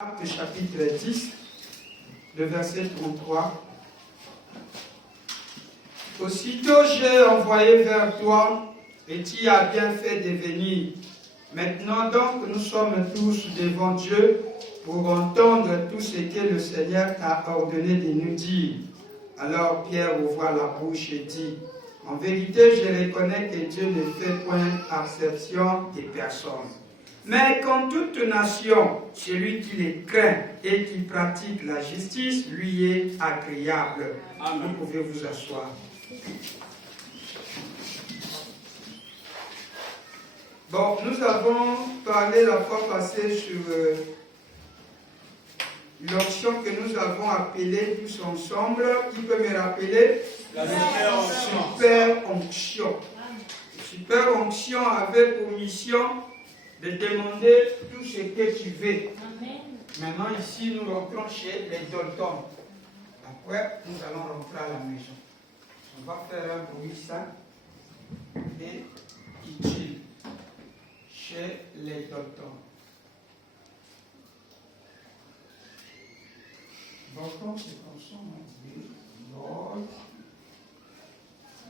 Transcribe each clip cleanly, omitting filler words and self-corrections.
Actes chapitre 10, le verset 33. Aussitôt j'ai envoyé vers toi, et tu as bien fait de venir. Maintenant donc nous sommes tous devant Dieu pour entendre tout ce que le Seigneur t'a ordonné de nous dire. Alors Pierre ouvra la bouche et dit, en vérité je reconnais que Dieu ne fait point acception des personnes. Mais comme toute nation, celui qui les craint et qui pratique la justice lui est agréable. Amen. Vous pouvez vous asseoir. Bon, nous avons parlé la fois passée sur l'onction que nous avons appelée tous ensemble. Qui peut me rappeler? La super onction. Super onction. Super onction avait pour mission de demander tout ce que tu veux. Amen. Maintenant, ici, nous rentrons chez les Dalton. Après, nous allons rentrer à la maison. On va faire un bruit sain et utile chez les Dalton. Dalton, c'est comme ça, non?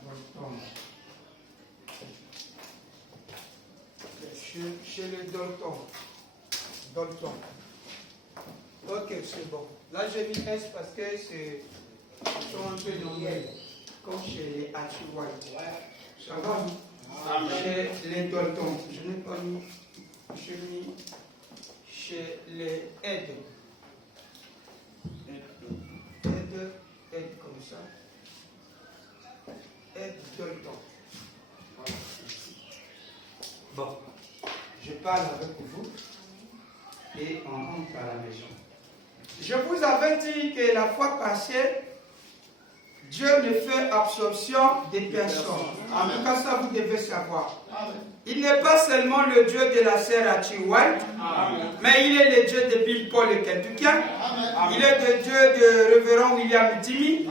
Dalton. Chez les Dalton. Dalton. Ok, c'est bon. Là, j'ai mis S parce que ils sont un peu nombreux, comme chez les Achiwai. Ça va? Chez les Dalton. Je n'ai pas mis. J'ai mis chez les Aides. Aide comme ça. Aide Dalton. Voilà. Bon. Je parle avec vous et on rentre à la maison. Je vous avais dit que la fois passée, Dieu ne fait absorption des personnes. En tout cas, ça vous devez savoir. Amen. Il n'est pas seulement le Dieu de la sœur Achiwai, mais il est le Dieu de Bill Paul le Kentuckien. Il est le Dieu de révérend William Timmy.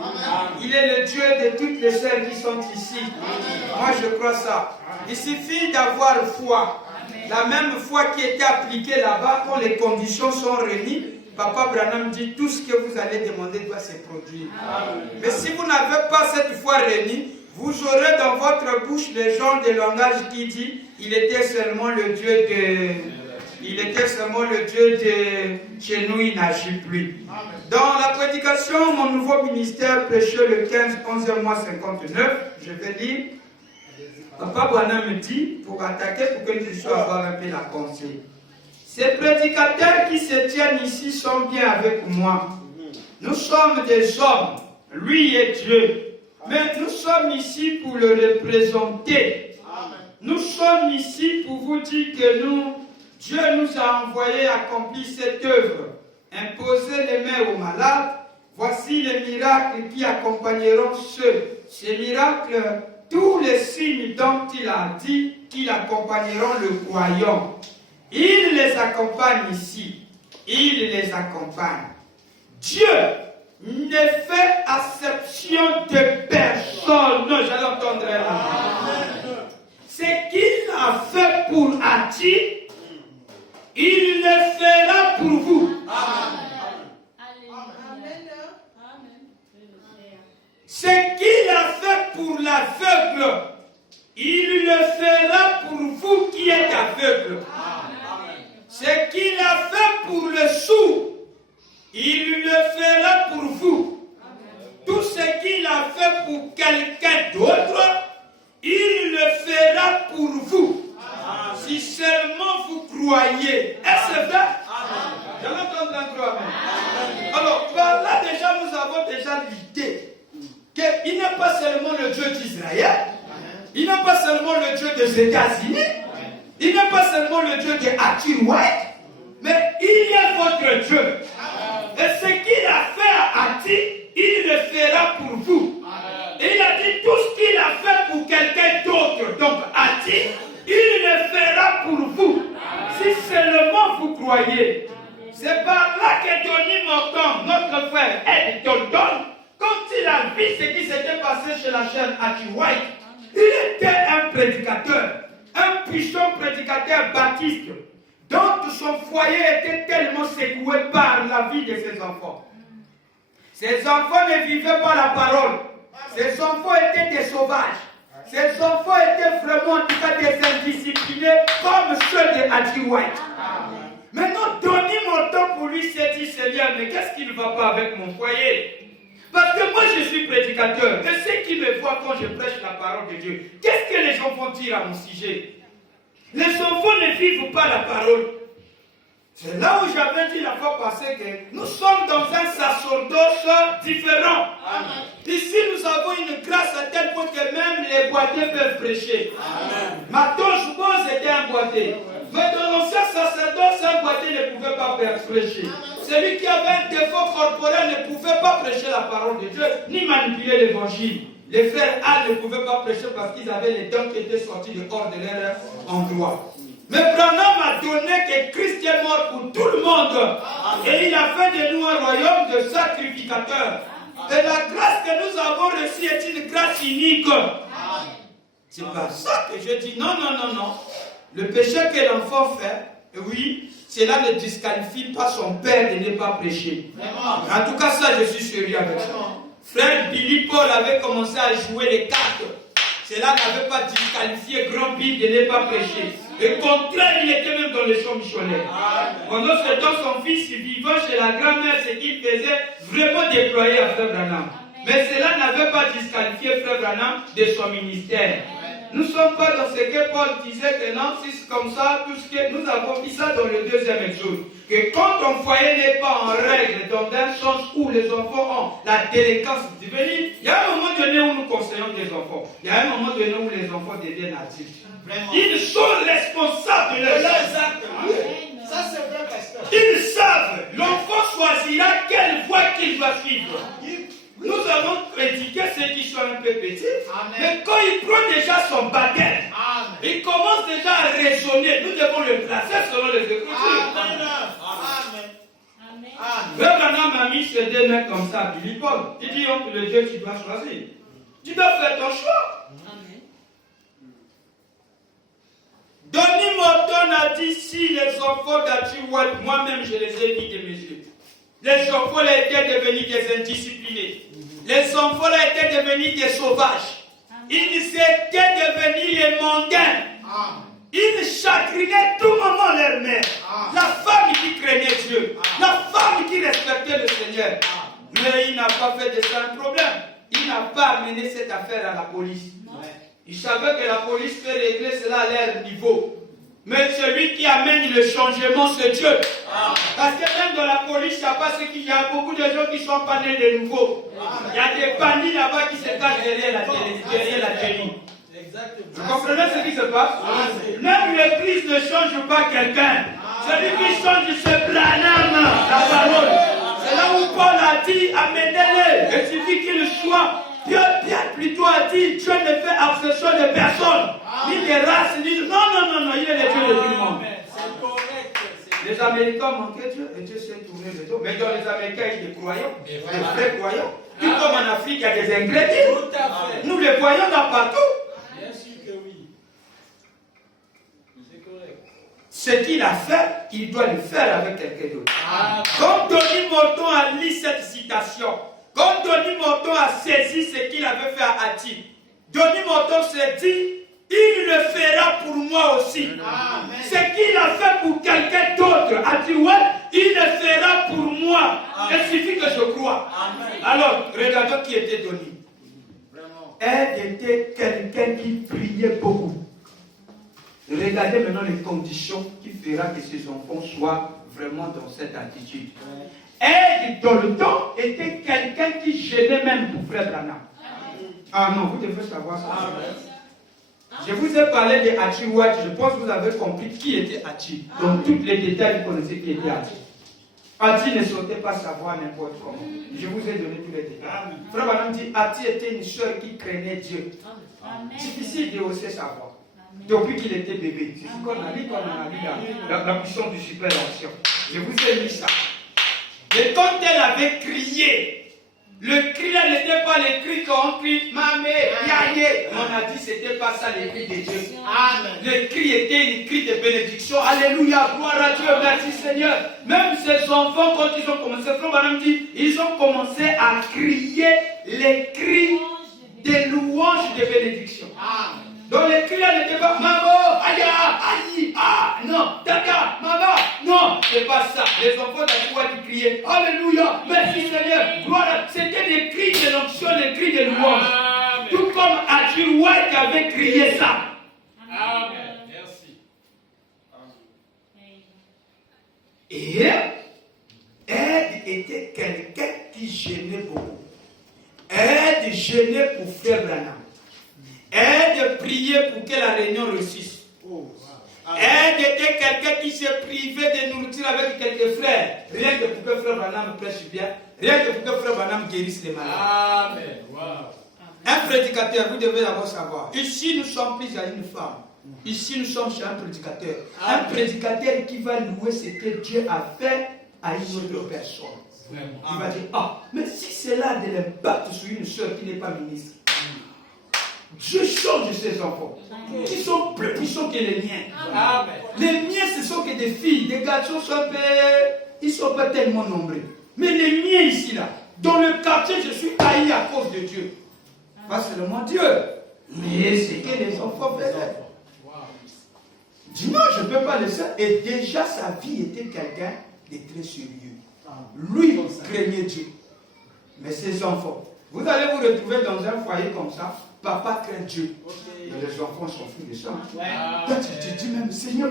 Il est le Dieu de toutes les sœurs qui sont ici. Moi, je crois ça. Il suffit d'avoir foi. La même foi qui était appliquée là-bas, quand les conditions sont réunies, Papa Branham dit tout ce que vous allez demander doit se produire. Amen. Mais si vous n'avez pas cette foi réunie, vous aurez dans votre bouche le genre de langage qui dit il était seulement le Dieu de. Il était seulement le Dieu de. Chez nous, il n'agit plus. Amen. Dans la prédication, mon nouveau ministère prêché le 15, 11 mois 59, je vais lire. Papa Branham me dit, pour attaquer, pour que nous puissions avoir un peu la pensée. Ces prédicateurs qui se tiennent ici sont bien avec moi. Nous sommes des hommes, lui est Dieu. Mais nous sommes ici pour le représenter. Nous sommes ici pour vous dire que Dieu nous a envoyés accomplir cette œuvre. Imposer les mains aux malades. Voici les miracles qui accompagneront ceux. Ces miracles, tous les signes dont il a dit qu'ils accompagneront le croyant. Il les accompagne ici. Il les accompagne. Dieu ne fait acception de personne. Non, j'allais entendre là. Ce qu'il a fait pour Ati, il le fera pour vous. Amen. Ce qu'il a fait pour l'aveugle, il le fera pour vous qui êtes aveugle. Ce qu'il a fait pour le sourd, il le fera pour vous. Tout ce qu'il a fait pour quelqu'un d'autre, il le fera pour vous. Si seulement vous croyez. Est-ce vrai? Je l'entends encore. Alors, par là déjà, nous avons déjà l'idée qu'il n'est pas seulement le Dieu d'Israël, il n'est pas seulement le Dieu des États-Unis, il n'est pas seulement le Dieu de Achiwai, mais il est votre Dieu. Et ce qu'il a fait à Ati, il le fera pour vous. Et il a dit tout ce qu'il a fait pour quelqu'un d'autre. Donc Ati, il le fera pour vous. Si seulement vous croyez. C'est par là que Tony Morton, notre frère Ed Dalton, quand il a vu ce qui s'était passé chez la chaîne Achiwai, il était un prédicateur. Un puissant prédicateur baptiste. Donc son foyer était tellement secoué par la vie de ses enfants. Ses enfants ne vivaient pas la parole. Ses enfants étaient des sauvages. Ses enfants étaient vraiment en tout cas des indisciplinés comme ceux de Hattie White. Maintenant, Donnie Morton pour lui s'est dit, Seigneur, mais qu'est-ce qui ne va pas avec mon foyer? Parce que moi je suis prédicateur. Et ceux qui me voient quand je prêche la parole de Dieu, qu'est-ce que les gens vont dire à mon sujet? Les enfants ne vivent pas la parole. C'est là où j'avais dit la fois passée que nous sommes dans un sacerdoce différent. Amen. Ici, nous avons une grâce à tel point que même les boiteux peuvent prêcher. Amen. Ma tante Bose était un boiteux. Mais dans l'ancien sacerdoce, un boiteux ne pouvait pas prêcher. Celui qui avait un défaut corporel ne pouvait pas prêcher la parole de Dieu, ni manipuler l'évangile. Les frères Al ne pouvaient pas prêcher parce qu'ils avaient les dents qui étaient sortis dehors de leur endroit. Mais Branham a donné que Christ est mort pour tout le monde. Et il a fait de nous un royaume de sacrificateurs. Et la grâce que nous avons reçue est une grâce unique. C'est pas ça que je dis. Non. Le péché que l'enfant fait, oui, cela ne disqualifie pas son père de ne pas prêcher. En tout cas, ça, je suis sérieux avec ça. Frère Billy Paul avait commencé à jouer les cartes. Cela n'avait pas disqualifié Grand Bill de ne pas prêcher. Au contraire, il était même dans le champ missionnaire. Pendant ce temps, son fils vivant chez la grand-mère, ce qu'il faisait, vraiment déployer à Frère Branham. Mais cela n'avait pas disqualifié Frère Branham de son ministère. Nous ne sommes pas dans ce que Paul disait que non, si c'est comme ça, tout ce que nous avons vu ça dans le deuxième exode. Que quand ton foyer n'est pas en règle, dans un sens où les enfants ont la délinquance juvénile, il y a un moment donné où nous conseillons des enfants. Il y a un moment donné où les enfants deviennent adultes. Vraiment. Ils sont responsables de leurs actes. Ça, c'est vrai, pasteur. Ils savent. L'enfant choisira quelle voie qu'il doit suivre. Nous avons critiqué ceux qui sont un peu petits. Mais quand il prend déjà son baptême, il commence déjà à raisonner. Nous devons le placer selon les Écritures. Frère Branham m'a mis ces deux mecs comme ça, Billy Paul. Il dit, oncle le Dieu, tu dois choisir. Tu dois faire ton choix. Donnie Morton a dit, si les enfants d'Hattie White, moi-même je les ai vus de mes yeux. Les enfants là étaient devenus des indisciplinés. Les enfants là étaient devenus des sauvages. Ils étaient devenus les mondains. Ils chagrinaient tout moment leur mère. La femme qui craignait Dieu. La femme qui respectait le Seigneur. Mais il n'a pas fait de ça un problème. Il n'a pas amené cette affaire à la police. Il savait que la police peut régler cela à leur niveau. Mais celui qui amène le changement, c'est Dieu. Parce que même dans la police, il n'y a pas ce qu'il y a beaucoup de gens qui sont pas nés de nouveau. Il y a des bandits là-bas qui se cachent derrière la télé. Vous comprenez ce qui se passe? Même l'église ne change pas quelqu'un. Celui qui change, c'est Branham, la parole. C'est là où Paul a dit, amenez-les. Il suffit qu'il soit. Pierre plutôt a dit, Dieu ne fait abstraction de personne. Ni des races, ni... Non, il est le Dieu de tout le monde. Les Américains manquaient Dieu, et Dieu s'est tourné le dos. Mais dans les Américains, il y a des croyants, des vrais croyants. Tout comme en Afrique, il y a des ingrédients. Nous les voyons dans partout. Bien sûr que oui. C'est correct. Ce qu'il a fait, il doit le faire avec quelqu'un d'autre. Comme Donnie Morton a lu cette citation, comme Donnie Morton a saisi ce qu'il avait fait à Hattie, Donnie Morton s'est dit, il le fera pour moi aussi. Amen. Ce qu'il a fait pour quelqu'un d'autre, Hattie White, il le fera pour moi. Amen. Il suffit que je croie. Amen. Alors, regardons qui était Donnie. Elle était quelqu'un qui priait beaucoup. Regardez maintenant les conditions qui feront que ses enfants soient vraiment dans cette attitude. Elle, dans le temps, était quelqu'un qui gênait même pour Frère Branham. Ah non, vous devez savoir ça. Je vous ai parlé de Hattie White, je pense que vous avez compris qui était Hattie. Dans tous les détails, vous connaissez qui était Hattie. Hattie ne sautait pas savoir n'importe comment. Je vous ai donné tous les détails. Frère Branham dit, Hattie était une soeur qui craignait Dieu. Difficile de hausser sa voix. Depuis qu'il était bébé. C'est ce qu'on a dit, qu'on a vu la puissance du super action. Je vous ai mis ça. Et quand elle avait crié, Le cri là n'était pas le cri qu'on crie, mamé, yaye. On a dit c'était pas ça le cri de Dieu. Amen. Le cri était un cri de bénédiction. Alléluia, gloire à Dieu, merci Seigneur. Même ces enfants, quand ils ont commencé, Frère Branham dit, ils ont commencé à crier les cris de louanges de bénédiction. Amen. Donc les cris là n'étaient pas maman, aïe, aïe, ah, non, tata, maman, non, c'est pas ça. Les enfants d'Akoua qui criaient, alléluia, merci Seigneur, gloire. C'était des cris de l'onction, des cris de louange. Tout comme Arthur White avait crié ça. Amen. Merci. Et Aide était quelqu'un qui gênait beaucoup. Aide gênait pour Frère Branham. Aide priait pour que la réunion réussisse. Aide était quelqu'un qui se privait de nourriture avec quelques frères. Rien que pour que Frère Branham prêche bien. Rien que pour que Frère Branham guérisse les malades. Amen. Wow. Un prédicateur, vous devez d'abord savoir. Ici, nous sommes plus à une femme. Ici, nous sommes chez un prédicateur. Un prédicateur qui va louer ce que Dieu a fait à une autre personne. Il va dire, ah, mais si cela a de l'impact sur une soeur qui n'est pas ministre, Dieu change ses enfants, qui sont plus puissants que les miens. Amen. Les miens, ce sont que des filles, des garçons sont ils ne sont pas tellement nombreux. Mais les miens ici, là, dans le quartier, je suis haï à cause de Dieu. Pas seulement Dieu, mais c'est que les enfants faisaient. Dimanche, je ne peux pas laisser. Et déjà, sa vie était quelqu'un de très sérieux. Lui craignait Dieu. Mais ses enfants, vous allez vous retrouver dans un foyer comme ça. Papa craint Dieu. Mais les enfants s'en foutent de ça. Toi, tu te dis même, Seigneur,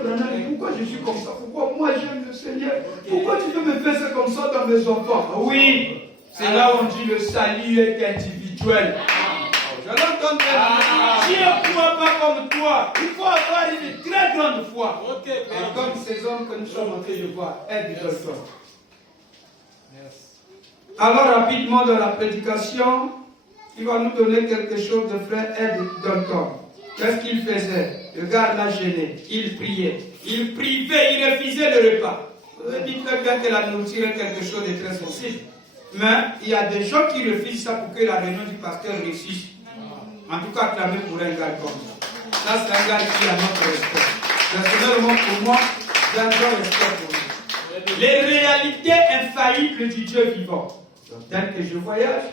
pourquoi je suis comme ça? Pourquoi moi j'aime le Seigneur? Pourquoi tu veux me faire ça comme ça dans mes enfants? Oui, c'est là où on dit le salut est individuel. Je l'entends bien. Dieu ne croit pas comme toi. Il faut avoir une très grande foi. Et comme ces hommes que nous sommes en train de voir, aide de toi. Alors rapidement dans la prédication, il va nous donner quelque chose de frère Ed Dalton. Qu'est-ce qu'il faisait? Le gars l'a gêné. Il priait. Il privait, il refusait le repas. Vous dites très bien que la nourriture est quelque chose de très sensible. Mais il y a des gens qui refusent ça pour que la réunion du pasteur réussisse. En tout cas, clamer pour un gars comme ça. Ça, c'est un gars qui a notre respect. Personnellement, pour moi, j'ai un grand respect pour lui. Les réalités infaillibles du Dieu vivant. Donc, dès que je voyage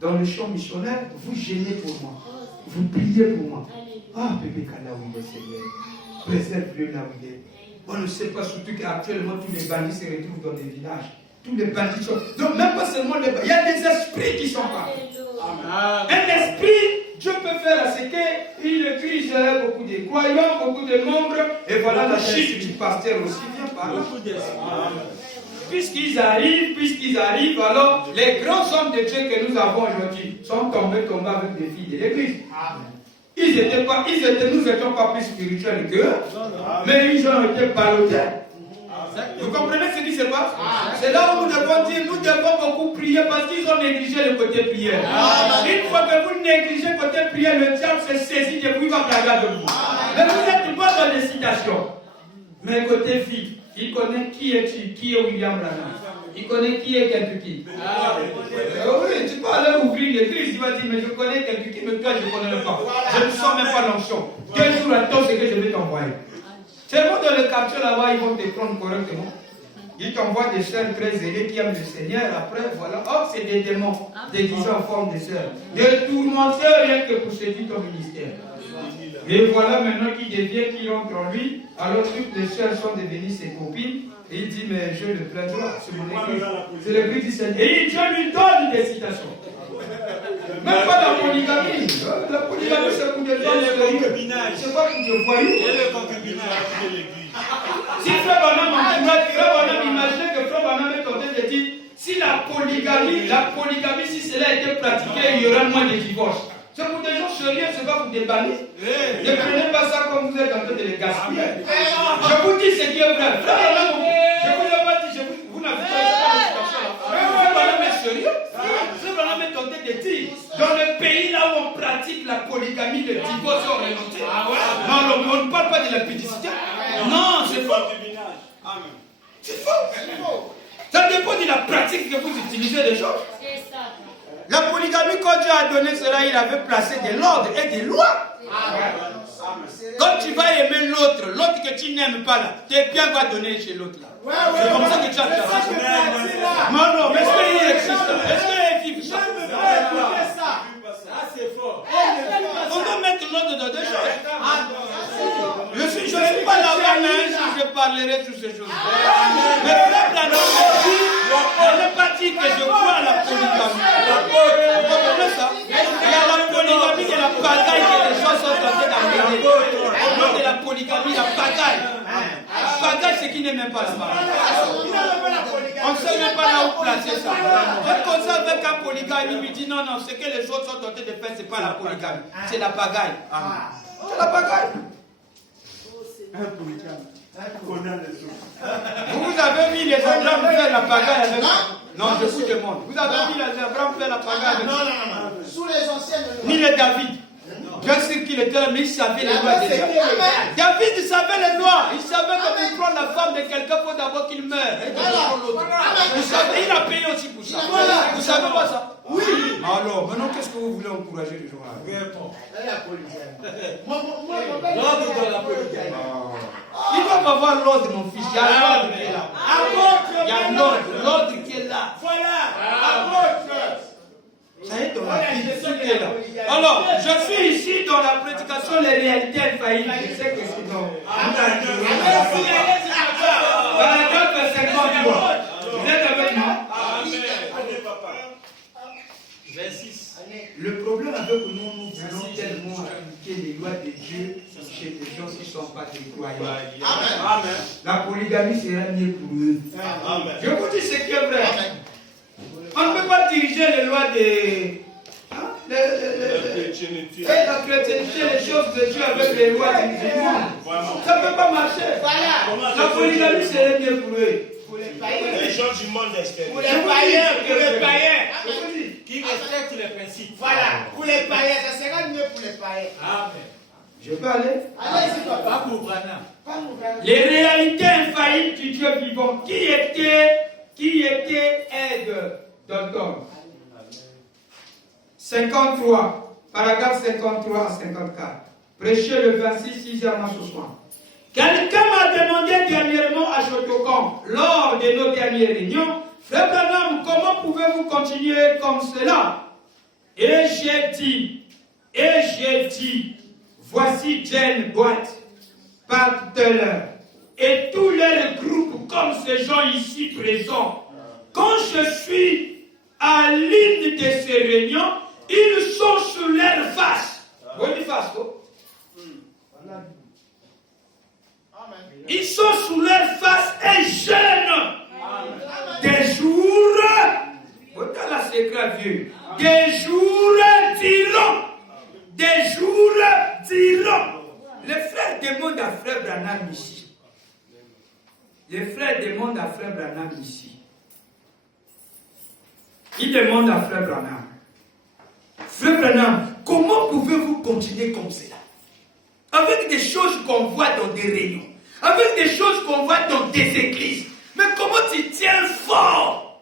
dans le champ missionnaire, vous gênez pour moi. Vous priez pour moi. Ah, bébé, là où il est, Seigneur. Préserve-le là où il est. On ne sait pas, surtout qu'actuellement, tous les bandits se retrouvent dans des villages. Tous les bandits sont. Donc, même pas seulement les bandits. Il y a des esprits qui sont là. Un esprit, Dieu peut faire à ce qu'il utilise beaucoup de croyants, beaucoup de membres. Et voilà la chute du pasteur aussi vient par là. Puisqu'ils arrivent, alors les grands hommes de Dieu que nous avons aujourd'hui sont tombés avec des filles de l'église. Nous n'étions pas plus spirituels qu'eux, mais ils ont été ballottés. Vous comprenez ce qui se passe? C'est là où nous devons dire, nous devons beaucoup prier parce qu'ils ont négligé le côté prière. Une fois que vous négligez le côté prière, le diable se saisit et puis il va blaguer avec vous. Mais vous n'êtes pas dans des citations. Mais côté fille, il connaît qui est William Branham. Il connaît qui est Kentucky. Oui, tu peux aller ouvrir l'église, il va dire, mais je connais Kentucky, mais toi je ne connais pas. Je ne sens même pas l'onction. Quel jour attends ce que je vais t'envoyer? Seulement dans le quartier là-bas, ils vont te prendre correctement. Ils t'envoient des sœurs très zélées qui aiment le Seigneur. Après, voilà, hop, c'est des démons déguisés en forme de sœurs. Des tourmenteurs rien que pour séduire ton ministère. Et voilà maintenant qu'il devient, qu'il entre en lui. Alors toutes les sœurs sont devenues ses copines. Et il dit, mais je le plein droit, c'est mon église. C'est l'église du Seigneur. Et Dieu lui donne des citations. Même pas la polygamie. La polygamie, c'est pour des gens sérieux. C'est pas pour des voyous. Et le concubinage de l'église. Si Frère Branham imaginez que Frère Branham est en train de dire, si la polygamie, si cela était pratiqué, il y aura moins de divorces. C'est pour des gens sérieux, c'est pas pour des bannis. Ne prenez pas ça comme vous êtes en train de les gaspiller. Je vous dis ce qui est vrai. Frère Branham, je vous ai pas dit, vous n'avez pas cette situation là. Frère Branham est sérieux. Frère Branham est en train de dire, dans le pays là où on pratique la polygamie, le divorce est orienté. Non, on ne parle pas de la pédicité. Non, c'est faux. C'est faux. Ça dépend de la pratique que vous utilisez des choses. La polygamie, quand Dieu a donné cela, il avait placé de l'ordre et des lois. Quand tu vas aimer l'autre, l'autre que tu n'aimes pas là, tes biens va donner chez l'autre là. C'est comme ça que tu as fait. Non, mais est-ce qu'il existe? Est-ce qu'il vit ça? On doit mettre l'ordre dans deux choses. Je ne suis pas là-bas, mais un jour je parlerai de toutes ces choses. Mais frère Branham n'est pas dit que je crois à la polygamie. Vous comprenez ça? Il y a la polygamie et la pagaille que les gens sont en train d'amener. Au nom de la polygamie, la pagaille. Pagaille, c'est qui n'est même pas là-bas. On ne sait même pas là où placer ça. Quand on sait avec un polygame, il me dit non, ce que les autres sont en train de faire, ce n'est pas la polygamie. C'est la pagaille. C'est la pagaille. Vous avez mis les Abraham faire la pagaille avec. Non, je vous demande. Vous avez mis les Abraham faire la pagaille avec. Non. Sous les anciennes. Ni les David. Bien sûr qu'il était là, mais il savait les lois déjà. David savait les lois. Il savait que pour prendre la femme de quelqu'un, il faut d'abord qu'il meure. Il a payé aussi pour ça. Vous savez pas ça? Oui. Alors, maintenant, qu'est-ce que vous voulez encourager les gens là? Ils doivent avoir l'ordre, mon fils. Il y a l'ordre qui est là. Il y a l'ordre qui est là. Voilà. Ça y est, dans la vie, là. Alors, je suis ici dans la prédication des réalités infaillibles. Je sais que c'est non. Paragraphe 53. Vous êtes avec moi? Le problème avec nous, nous voulons tellement appliquer les lois de Dieu chez des gens qui ne sont pas des croyants. Amen. La polygamie sera mieux pour eux. Amen. Je vous dis ce qui est vrai. On ne peut pas diriger les lois de la chrétienté, les choses de Dieu avec les lois du monde. Ça ne peut pas marcher. La polygamie serait mieux pour eux. Les gens du monde extérieur. Pour les païens. Qui respectent les principes. Voilà. Pour les païens, ça sera mieux pour les païens. Amen. Je peux aller? Allez-y, Pas papa. pour Branham. Les réalités infaillibles du Dieu vivant. Qui était aide d'Anton? 53, paragraphe 53 à 54. Prêchez le 26, 6e ce soir. Quelqu'un m'a demandé dernièrement à Chotokan, lors de nos dernières réunions, Frère Branham, comment pouvez-vous continuer comme cela? Et j'ai dit, voici Jane White, Pat Teller, et tous leurs groupes comme ces gens ici présents. Quand je suis à l'une de ces réunions, ils sont sur leur face. Oui, face, ils sont sous leur face et jeûnent. Des jours, autant la secret vieux, des jours diront. Les frères demandent à Frère Branham ici. Les frères demandent à Frère Branham ici. Ils demandent à Frère Branham. Frère Branham, comment pouvez-vous continuer comme cela? Avec des choses qu'on voit dans des réunions, avec des choses qu'on voit dans des églises. Mais comment tu tiens fort?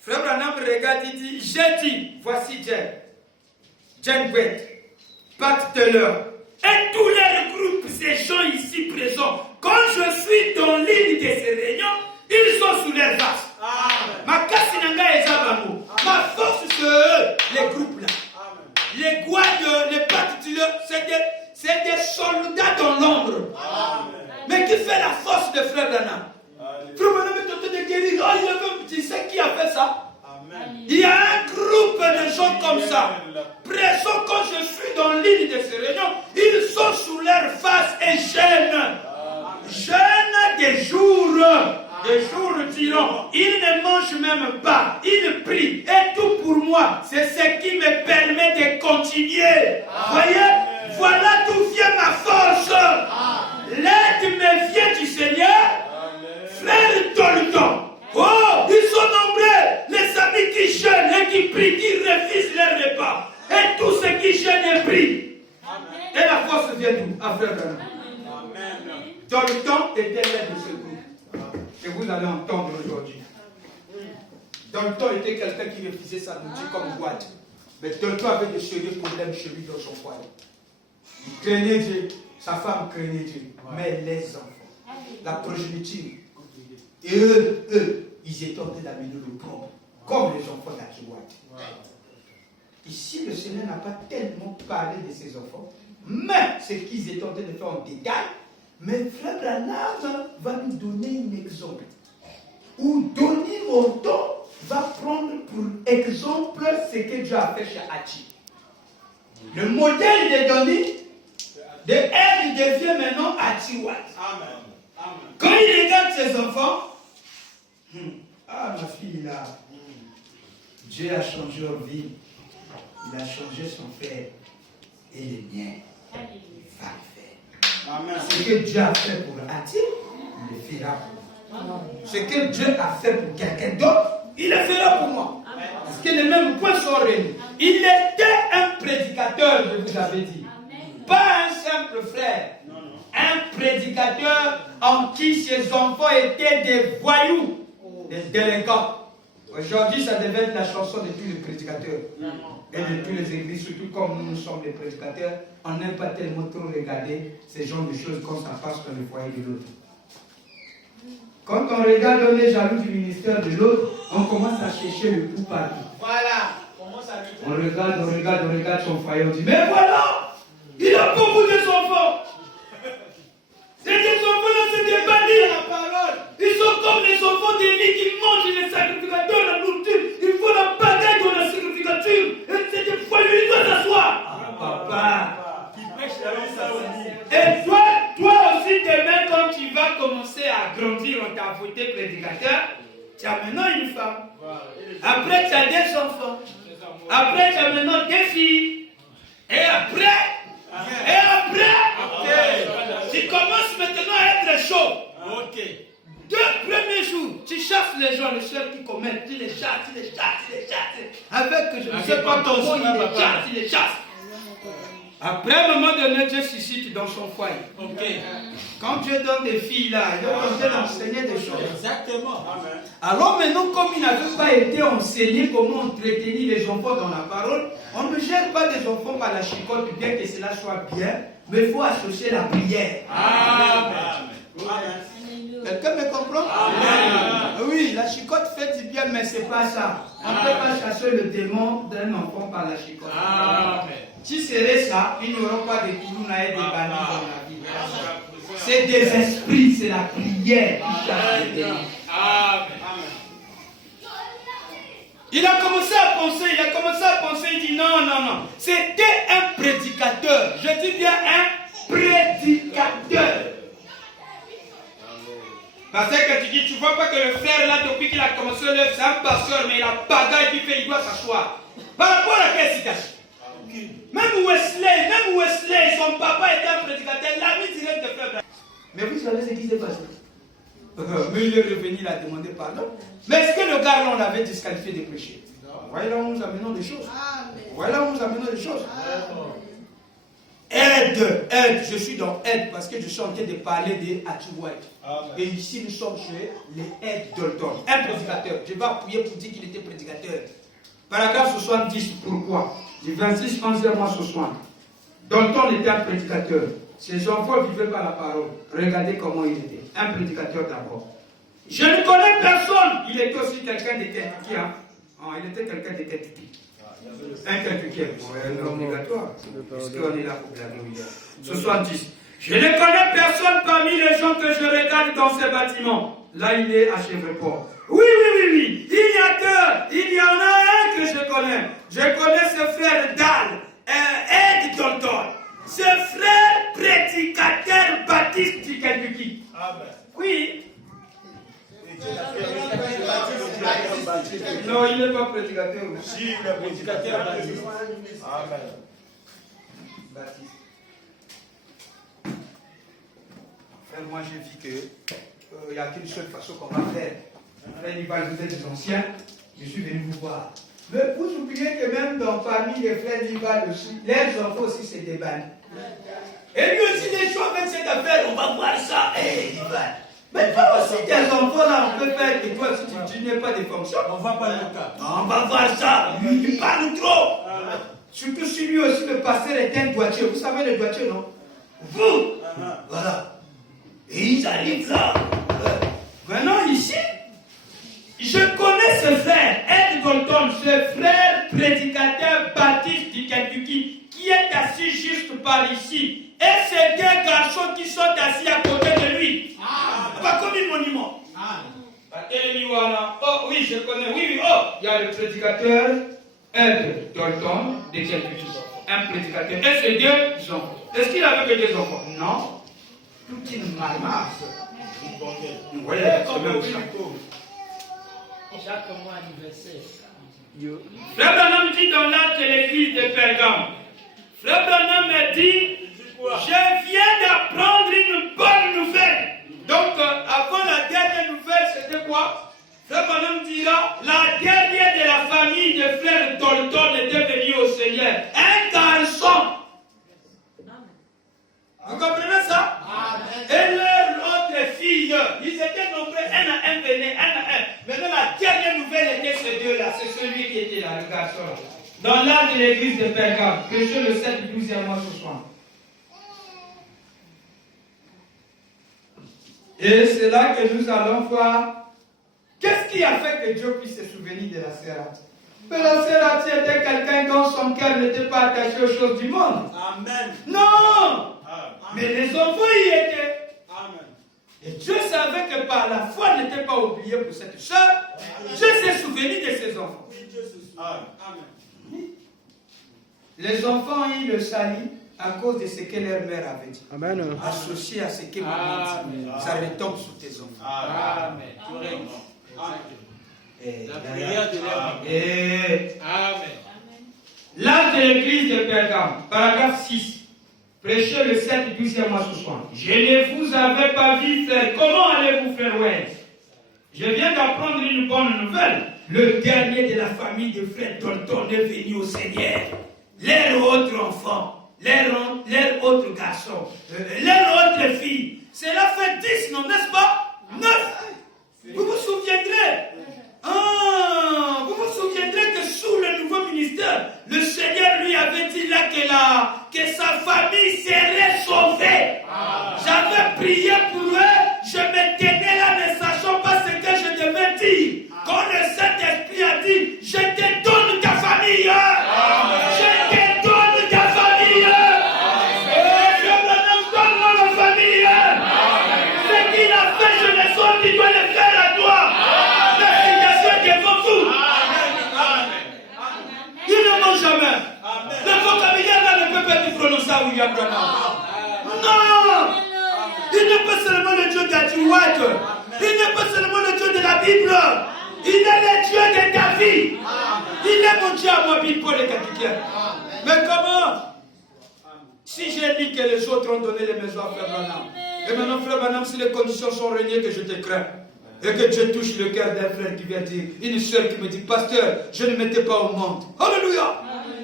Frère Branham regarde, il dit, j'ai dit, voici Jane White, Pat Teller, et tous les groupes, ces gens ici présents, quand je suis dans l'une de ces réunions, ils sont sous leur face. Ma ma force, c'est eux, les groupes là. Les guades, les Pat Teller, c'est des soldats dans l'ombre. Mais qui fait la force de Frère Branham? Frère Branham est en train de guérir. Tu sais qui a fait ça? Il y a un groupe de gens comme ça. Présents quand je suis dans l'île de ces réunions, ils sont sous leur face et jeûnent. Jeûnent des jours diront. Ils ne mangent même pas. Ils prient. Et tout pour moi, c'est ce qui me permet de continuer. Voyez? Voilà d'où vient ma force. L'aide me vient du Seigneur. Frère Tolton. Oh, ils sont nombreux. Les amis qui jeûnent et qui prient, qui refusent leur repas. Et tous ceux qui jeûnent et prient. Et la force vient d'où? À Frère Branham. Tolton était l'aide de ce groupe. Que vous allez entendre aujourd'hui. Dalton était quelqu'un qui refusait sa nourriture comme boîte. Mais Dalton avait de sérieux problèmes chez lui dans son foyer. Il craignait Dieu, sa femme craignait Dieu. Mais les enfants, la progéniture, et eux, ils étaient en train d'amener le propre, comme les enfants d'Akiwat. Ici, le Seigneur n'a pas tellement parlé de ses enfants, mais ce qu'ils étaient en train de faire en détail. Mais Frère Branham va nous donner un exemple. Ou Donny Morton va prendre pour exemple ce que Dieu a fait chez Hachi. Le modèle de Donny, de elle, il devient maintenant Hachiwat. Amen. Quand il regarde ses enfants, ah ma fille là, Dieu a changé leur vie. Il a changé son frère et les miens. Il va le faire. Amen. Ce que Dieu a fait pour Hachi, il le fera pour moi. Ce que Dieu a fait pour quelqu'un d'autre, il le fera pour moi. Parce que les mêmes points sont réunis. Il était un prédicateur, je vous avais dit. Pas un simple frère. Un prédicateur en qui ses enfants étaient des voyous, des délinquants. Aujourd'hui, ça devait être la chanson de tous les prédicateurs et de tous les églises, surtout comme nous sommes des prédicateurs. On n'aime pas tellement trop regarder ces genres de choses quand ça passe dans le foyer de l'autre. Quand on regarde les jaloux du ministère de l'autre, on commence à chercher le coup partout. Voilà. On regarde son foyer, on dit, mais voilà, il a beaucoup d'enfants. Ces enfants-là, c'est des bandits, la parole. Ils sont comme les enfants d'Élie qui mangent les sacrificateurs, la nourriture. Il faut la bataille dans la sacrificature. Et c'est des foyers, ils doivent s'asseoir. Papa. Et toi aussi, demain, quand tu vas commencer à grandir, on t'a voté prédicateur, tu as maintenant une femme. Après, tu as des enfants. Après, tu as maintenant des filles. Et après, tu commences maintenant à être chaud. Deux premiers jours, tu chasses les gens, les soeurs qui commettent, tu les chasses. Avec, je ne sais pas comment il les chasse. Après, à un moment donné, Dieu suscite dans son foyer. Quand Dieu donne des filles là, il doit continuer d'enseigner des choses. Exactement. Alors maintenant, comme il n'avait pas été enseigné comment entretenir les enfants dans la parole, on ne gère pas des enfants par la chicote, bien que cela soit bien, mais il faut associer la prière. Quelqu'un me comprend? Oui, la chicote fait du bien, mais ce n'est pas ça. On ne peut pas chasser le démon d'un enfant par la chicote. Si c'était ça, il n'y aurait pas de kourouna et de bandits dans la vie. C'est des esprits, c'est la prière qui chasse le démon. Il a commencé à penser, il dit non. C'était un prédicateur. Je dis bien un prédicateur. Parce que tu dis, tu vois pas que le frère là, depuis qu'il a commencé l'œuvre, c'est un pasteur, mais il a bagaille qui fait, il doit s'asseoir. Par rapport à quelle situation? Même Wesley, son papa était un prédicateur, l'ami direct de frère. Mais vous savez ce qui s'est passé? Mais il est revenu, il a demandé pardon. Mais est-ce que le gars là, on l'avait disqualifié des péchés? Voilà là où nous amenons les choses. Aide, je suis dans aide parce que je suis en train de parler des Hachiwat. Et ici nous sommes chez les aides Dalton, un prédicateur. Je vais appuyer pour dire qu'il était prédicateur. Paragraphe 70, pourquoi? Du 26, 11e mois 60. Dalton était un prédicateur. Ses enfants vivaient par la parole. Regardez comment il était. Un prédicateur d'abord. Je ne connais personne. Il était aussi quelqu'un de Kentucky. Il était quelqu'un de Kentucky. Un Kentucky. Obligatoire. Parce qu'on est là pour la gloire. 70. Je ne connais personne parmi les gens que je regarde dans ces bâtiments. Là, il est à Chevreport. Oui. Il y en a un que je connais. Je connais ce frère Dal, Ed Dalton. Ce frère prédicateur baptiste du Kentucky. Oui. Non, il n'est pas prédicateur. Si, il est prédicateur baptiste. Amen. Baptiste. Frère, moi j'ai vu qu'il n'y a qu'une seule façon qu'on va faire. Frère Nibal, vous êtes des anciens, je suis venu vous voir. Mais vous oubliez que même parmi les frères Nibal aussi, les enfants aussi c'est des bandits. Et lui aussi, les gens avec cette affaire, on va voir ça. Nibal. Mais toi aussi, tes enfants là, on peut faire que toi aussi tu n'es pas des fonctions. On va pas le cas. On va voir ça. Il parle trop. Surtout si lui aussi, le pasteur est un doigtier. Vous savez le doigtier, non? Vous. Voilà. Et ils arrivent là. Maintenant, ici, je connais ce frère, Ed Golton, ce frère prédicateur baptiste du Kentucky, qui est assis juste par ici. Et ces deux garçons qui sont assis à côté de lui. Pas comme un monument. Oh oui, je connais. Oui. Oh, il y a le prédicateur Ed Golton de Kentucky. Un prédicateur. Et ces deux enfants. Est-ce qu'il avait que des enfants? Non. Toute une marmasse. Vous voyez, c'est même ça. Chaque mois anniversaire. Frère Branham dit dans l'acte de l'église de Pergame. Frère Branham me dit, je viens d'apprendre une bonne nouvelle. Donc, avant la dernière nouvelle, c'était quoi? Frère Branham dira, la dernière de la famille de frère Tolton était venue au Seigneur. Un garçon. Vous comprenez ça? Et leur autre fille, ils étaient nombreux, un à un venaient, un à un. Maintenant, la dernière nouvelle était ces deux-là, c'est celui qui était là, le garçon là. Dans l'âge de l'église de Pergame, prêché le 7 du 12e mois ce soir. Et c'est là que nous allons voir qu'est-ce qui a fait que Dieu puisse se souvenir de la sœur. Mais la sœur était quelqu'un dont son cœur n'était pas attaché aux choses du monde. Amen. Non! Amen. Mais les enfants y étaient. Amen. Et Dieu savait que par la foi, il n'était pas oublié pour cette sœur. Dieu s'est souvenu de ses enfants. Oui, Dieu se souvient. Amen. Les enfants ont eu le salut à cause de ce que leur mère avait dit. Amen. Associé à ce que maman dit. Ça retombe sur tes enfants. Amen. Et La prière de l'homme. Amen. L'acte de l'église de Pergame, paragraphe 6. Prêchez le 7 12e mois ce soir. Je ne vous avais pas vu faire. Comment allez-vous faire, ouais? Je viens d'apprendre une bonne nouvelle. Le dernier de la famille de frère Tolton est venu au Seigneur. Leur autre enfant, leur autre garçon, leur autre fille. Cela fait 10, non, n'est-ce pas? 9. Vous vous souviendrez? Vous vous souviendrez que sous le nouveau ministère, le Seigneur lui avait dit là que sa famille serait sauvée. J'avais prié pour eux, je me tenais là ne sachant pas ce que je devais dire. Quand le Saint-Esprit a dit, je te donne ta famille. Je te donne ta famille. Je me donne ma famille. Ce qu'il a fait, je le sens, il doit le faire à toi. Devant vous. Il ne ment jamais. Le vocabulaire là ne peut pas être prononcé à William Branham. Non. Il n'est pas seulement le Dieu d'Adiouat. Il n'est pas seulement le Dieu de la Bible. Il est le Dieu de ta vie. Il est mon Dieu à moi, Paul et Capiquier. Mais comment? Si j'ai dit que les autres ont donné les maisons à Frère Branham, et maintenant Frère Branham, si les conditions sont régnées, que je te crains. Et que Dieu touche le cœur d'un frère qui vient dire, une soeur qui me dit, pasteur, je ne m'étais pas au monde. Alléluia.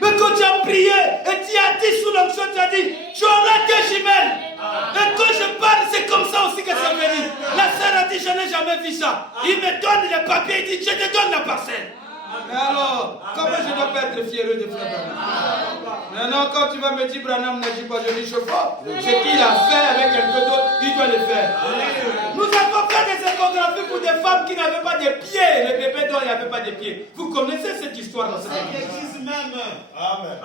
Mais quand tu as prié et tu as dit sous l'onction, tu as dit, tu auras 2 jumelles. Et quand je parle, c'est comme ça aussi que c'est venu. La sœur a dit, je n'ai jamais vu ça. Il me donne les papiers, il dit, je te donne la parcelle. Mais alors, comment je ne dois pas être fier de frère Branham? Maintenant, quand tu vas me dire, Branham n'a dit pas, je dis chauffeur. Ce qu'il a fait avec quelqu'un d'autre, il doit le faire. Nous avons fait des échographies pour des femmes qui n'avaient pas de pieds. Les bébés dont il n'y avait pas de pieds. Vous connaissez cette histoire dans cette église même. Amen.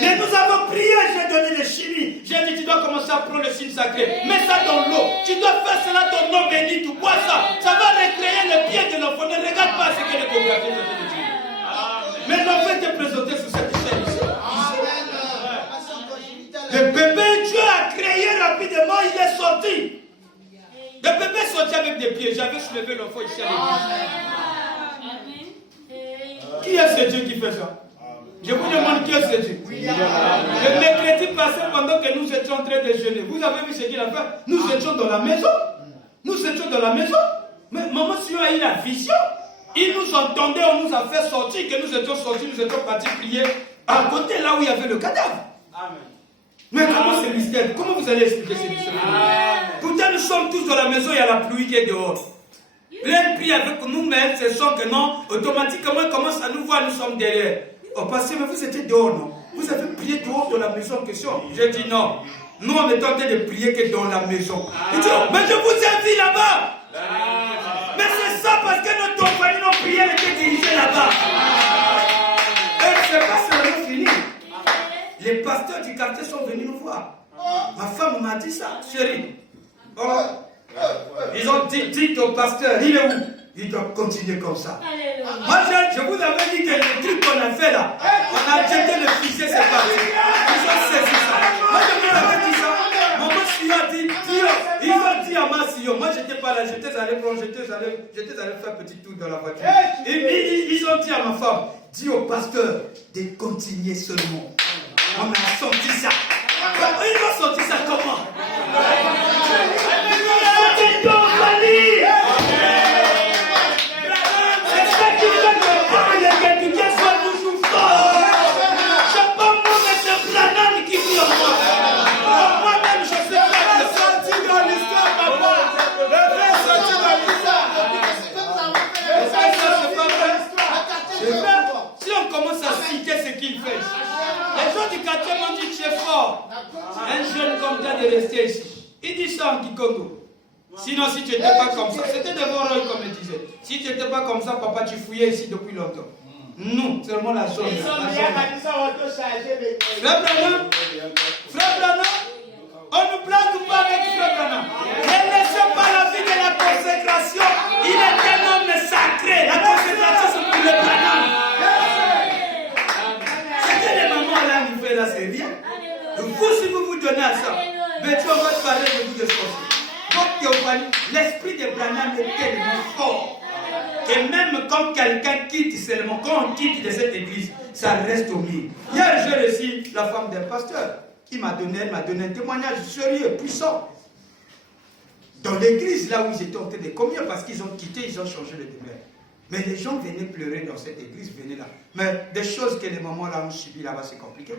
Mais nous avons prié, j'ai donné les chimies. J'ai dit, tu dois commencer à prendre le signe sacré. Mets ça dans l'eau. Tu dois faire cela ton nom béni. Tu bois ça. Ça va recréer le pied de l'enfant. Ne regarde pas ce que l'échographie te dit. Mais l'enfant était présenté sur cette chaîne ici. Le bébé, Dieu a créé rapidement, il est sorti. Le bébé est sorti avec des pieds. J'avais soulevé l'enfant ici à l'église. Qui est ce Dieu qui fait ça? Je vous demande qui est ce Dieu. Le mercredi passé, pendant que nous étions en train de jeûner, vous avez vu ce qu'il a fait? Nous étions dans la maison. Nous étions dans la maison. Mais maman Sion a eu la vision. Ils nous entendaient, on nous a fait sortir, que nous étions sortis, nous étions partis prier à côté là où il y avait le cadavre. Amen. Mais comment ce mystère? Comment vous allez expliquer ce mystère? Pourtant, nous sommes tous dans la maison, il y a la pluie qui est dehors. Plein prie avec nous, mais ce sont que non, automatiquement, il commence à nous voir, nous sommes derrière. Oh, passé, mais vous étiez dehors, non? Vous avez prié dehors dans la maison en question. J'ai dit non. Nous, on est en train de prier que dans la maison. Il dit, mais je vous ai vu là-bas. Mais c'est ça parce que notre compagnie, nos prières étaient dirigées là-bas. Et c'est pas seulement fini. Les pasteurs du quartier sont venus nous voir. Ma femme m'a dit ça, chérie. Oh. Ils ont dit au pasteur, il est où? Il doit continuer comme ça. Moi, je vous avais dit que le truc qu'on a fait là, on a jeté le fichier, c'est parti. Ils ont saisi ça. Moi, je vous avais dit ça. Maman Sio a dit, ils ont dit à ma Sio, moi, je n'étais pas là, j'étais allé prendre, j'étais allé faire un petit tour dans la voiture. Et ils ont dit à ma femme, dis au pasteur de continuer seulement. On a sorti ça. Ils ont sorti ça comment? C'est ton famille. C'est ça qui fait que quelqu'un soit toujours fort. Je sais pas moi, mais c'est Branham qui vit en moi. Moi-même, je sais pas. C'est sorti dans l'histoire, papa. Le fait est sorti dans l'histoire. C'est pas vrai. Si on commence à citer ce qu'il fait, les gens du quartier m'ont dit tu es fort. Un jeune comme toi de rester ici. Il dit ça en Kikongo. Sinon, si tu n'étais pas comme ça, c'était de vos rôles comme il disait. Si tu n'étais pas comme ça, papa, tu fouillais ici depuis longtemps. Non, seulement la zone. Frère Branham, on ne blague pas avec Frère Branham. Ne laissez pas la vie de la consécration. Il est un homme sacré. La consécration, c'est pour le Branham. C'était les mamans là, nous fait là, c'est rien. Vous, si vous vous donnez à ça, mais tu vas parler de vous de choses. L'esprit de Branham est tellement fort que même quand quelqu'un quitte seulement, quand on quitte de cette église, ça reste au milieu. Hier, j'ai reçu la femme d'un pasteur qui m'a donné un témoignage sérieux, puissant. Dans l'église, là où ils étaient en train de communier, parce qu'ils ont quitté, ils ont changé de demeure. Mais les gens venaient pleurer dans cette église, venaient là. Mais des choses que les mamans là ont subies là-bas, c'est compliqué.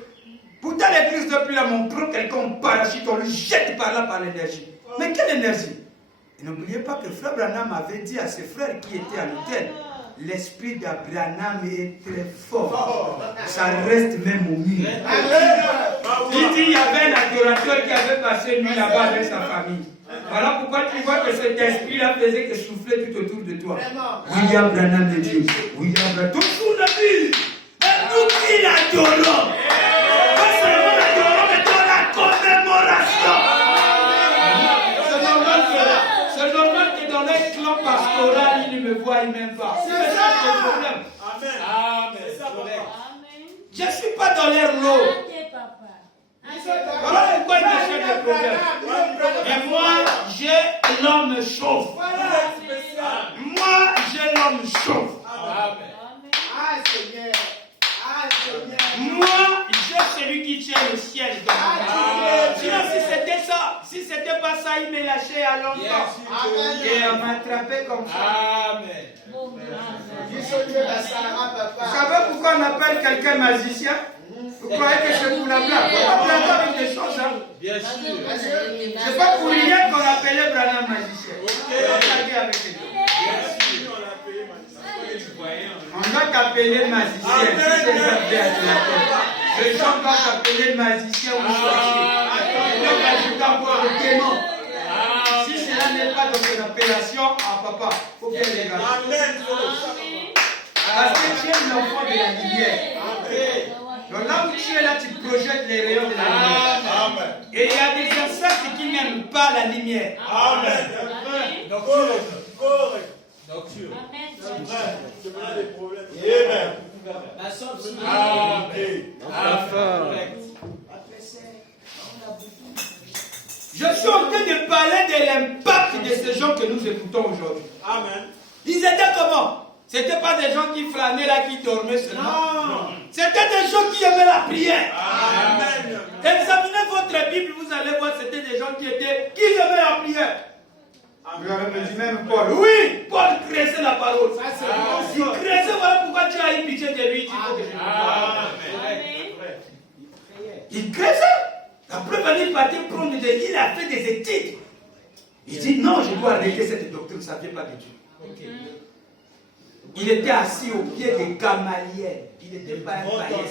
Pourtant, l'église depuis là, on prend quelqu'un, on parachute, on le jette par là par l'énergie. Mais quelle énergie? Et n'oubliez pas que Frère Branham avait dit à ses frères qui étaient à l'hôtel, l'esprit d'Abraham est très fort. Ça reste même au milieu. Il dit il y avait un adorateur qui avait passé une nuit là-bas avec sa famille. Voilà pourquoi tu vois que cet esprit-là faisait que souffler tout autour de toi. William Branham est Dieu. William Branham, toujours la vie. Et nous qui l'adorons. Pas seulement l'adorons, mais dans la commémoration. C'est normal que dans les clans pastoraux, ils ne me voient même pas. C'est ça le problème. Amen. Je ne suis pas dans l'air lot. Voilà pourquoi il me cherche des problèmes. Et moi, j'ai l'homme chauffe. Moi, j'ai l'homme chauffe. Moi, j'ai celui qui tient le ciel dans mon cœur. Sinon, si c'était pas ça, il me lâchait à longtemps. Et on m'attrapait comme ça. Vous savez pourquoi on appelle quelqu'un magicien? Vous croyez que c'est pour la blague? On va blaguer avec des choses, hein? Bien sûr. C'est pas pour rien qu'on appelait Branham magicien. On va blaguer avec les gens. On doit t'appeler magicien si c'est ça bien à la tête. Les gens doivent t'appeler magicien ou sorcier. Et donc ajouter encore le démon. Si cela n'est pas dans ton appellation, papa, il faut bien les gars. Parce que tu es l'enfant de la lumière. Donc là où tu es là, tu projettes les rayons de la lumière. Et il y a des ancêtres qui n'aiment pas la lumière. Amen. Correct. Docture. C'est pas des problèmes. Amen. La sortie. Je suis en train de parler de l'impact de ces gens que nous écoutons aujourd'hui. Amen. Ils étaient comment? C'était pas des gens qui flânaient là, qui dormaient seulement. Non. C'était des gens qui aimaient la prière. Amen. Examinez votre Bible, vous allez voir, c'était des gens qui aimaient la prière. Vous avez me dit même Paul. Oui, Paul crésait la parole. Il crésait, voilà pourquoi tu as eu pitié de lui. Il crésait. La preuve, il partait prendre il a fait des études. Il dit non, je dois arrêter cette doctrine, ça ne vient pas de Dieu. Il était assis au pied de Gamaliel. Il n'était pas un païen.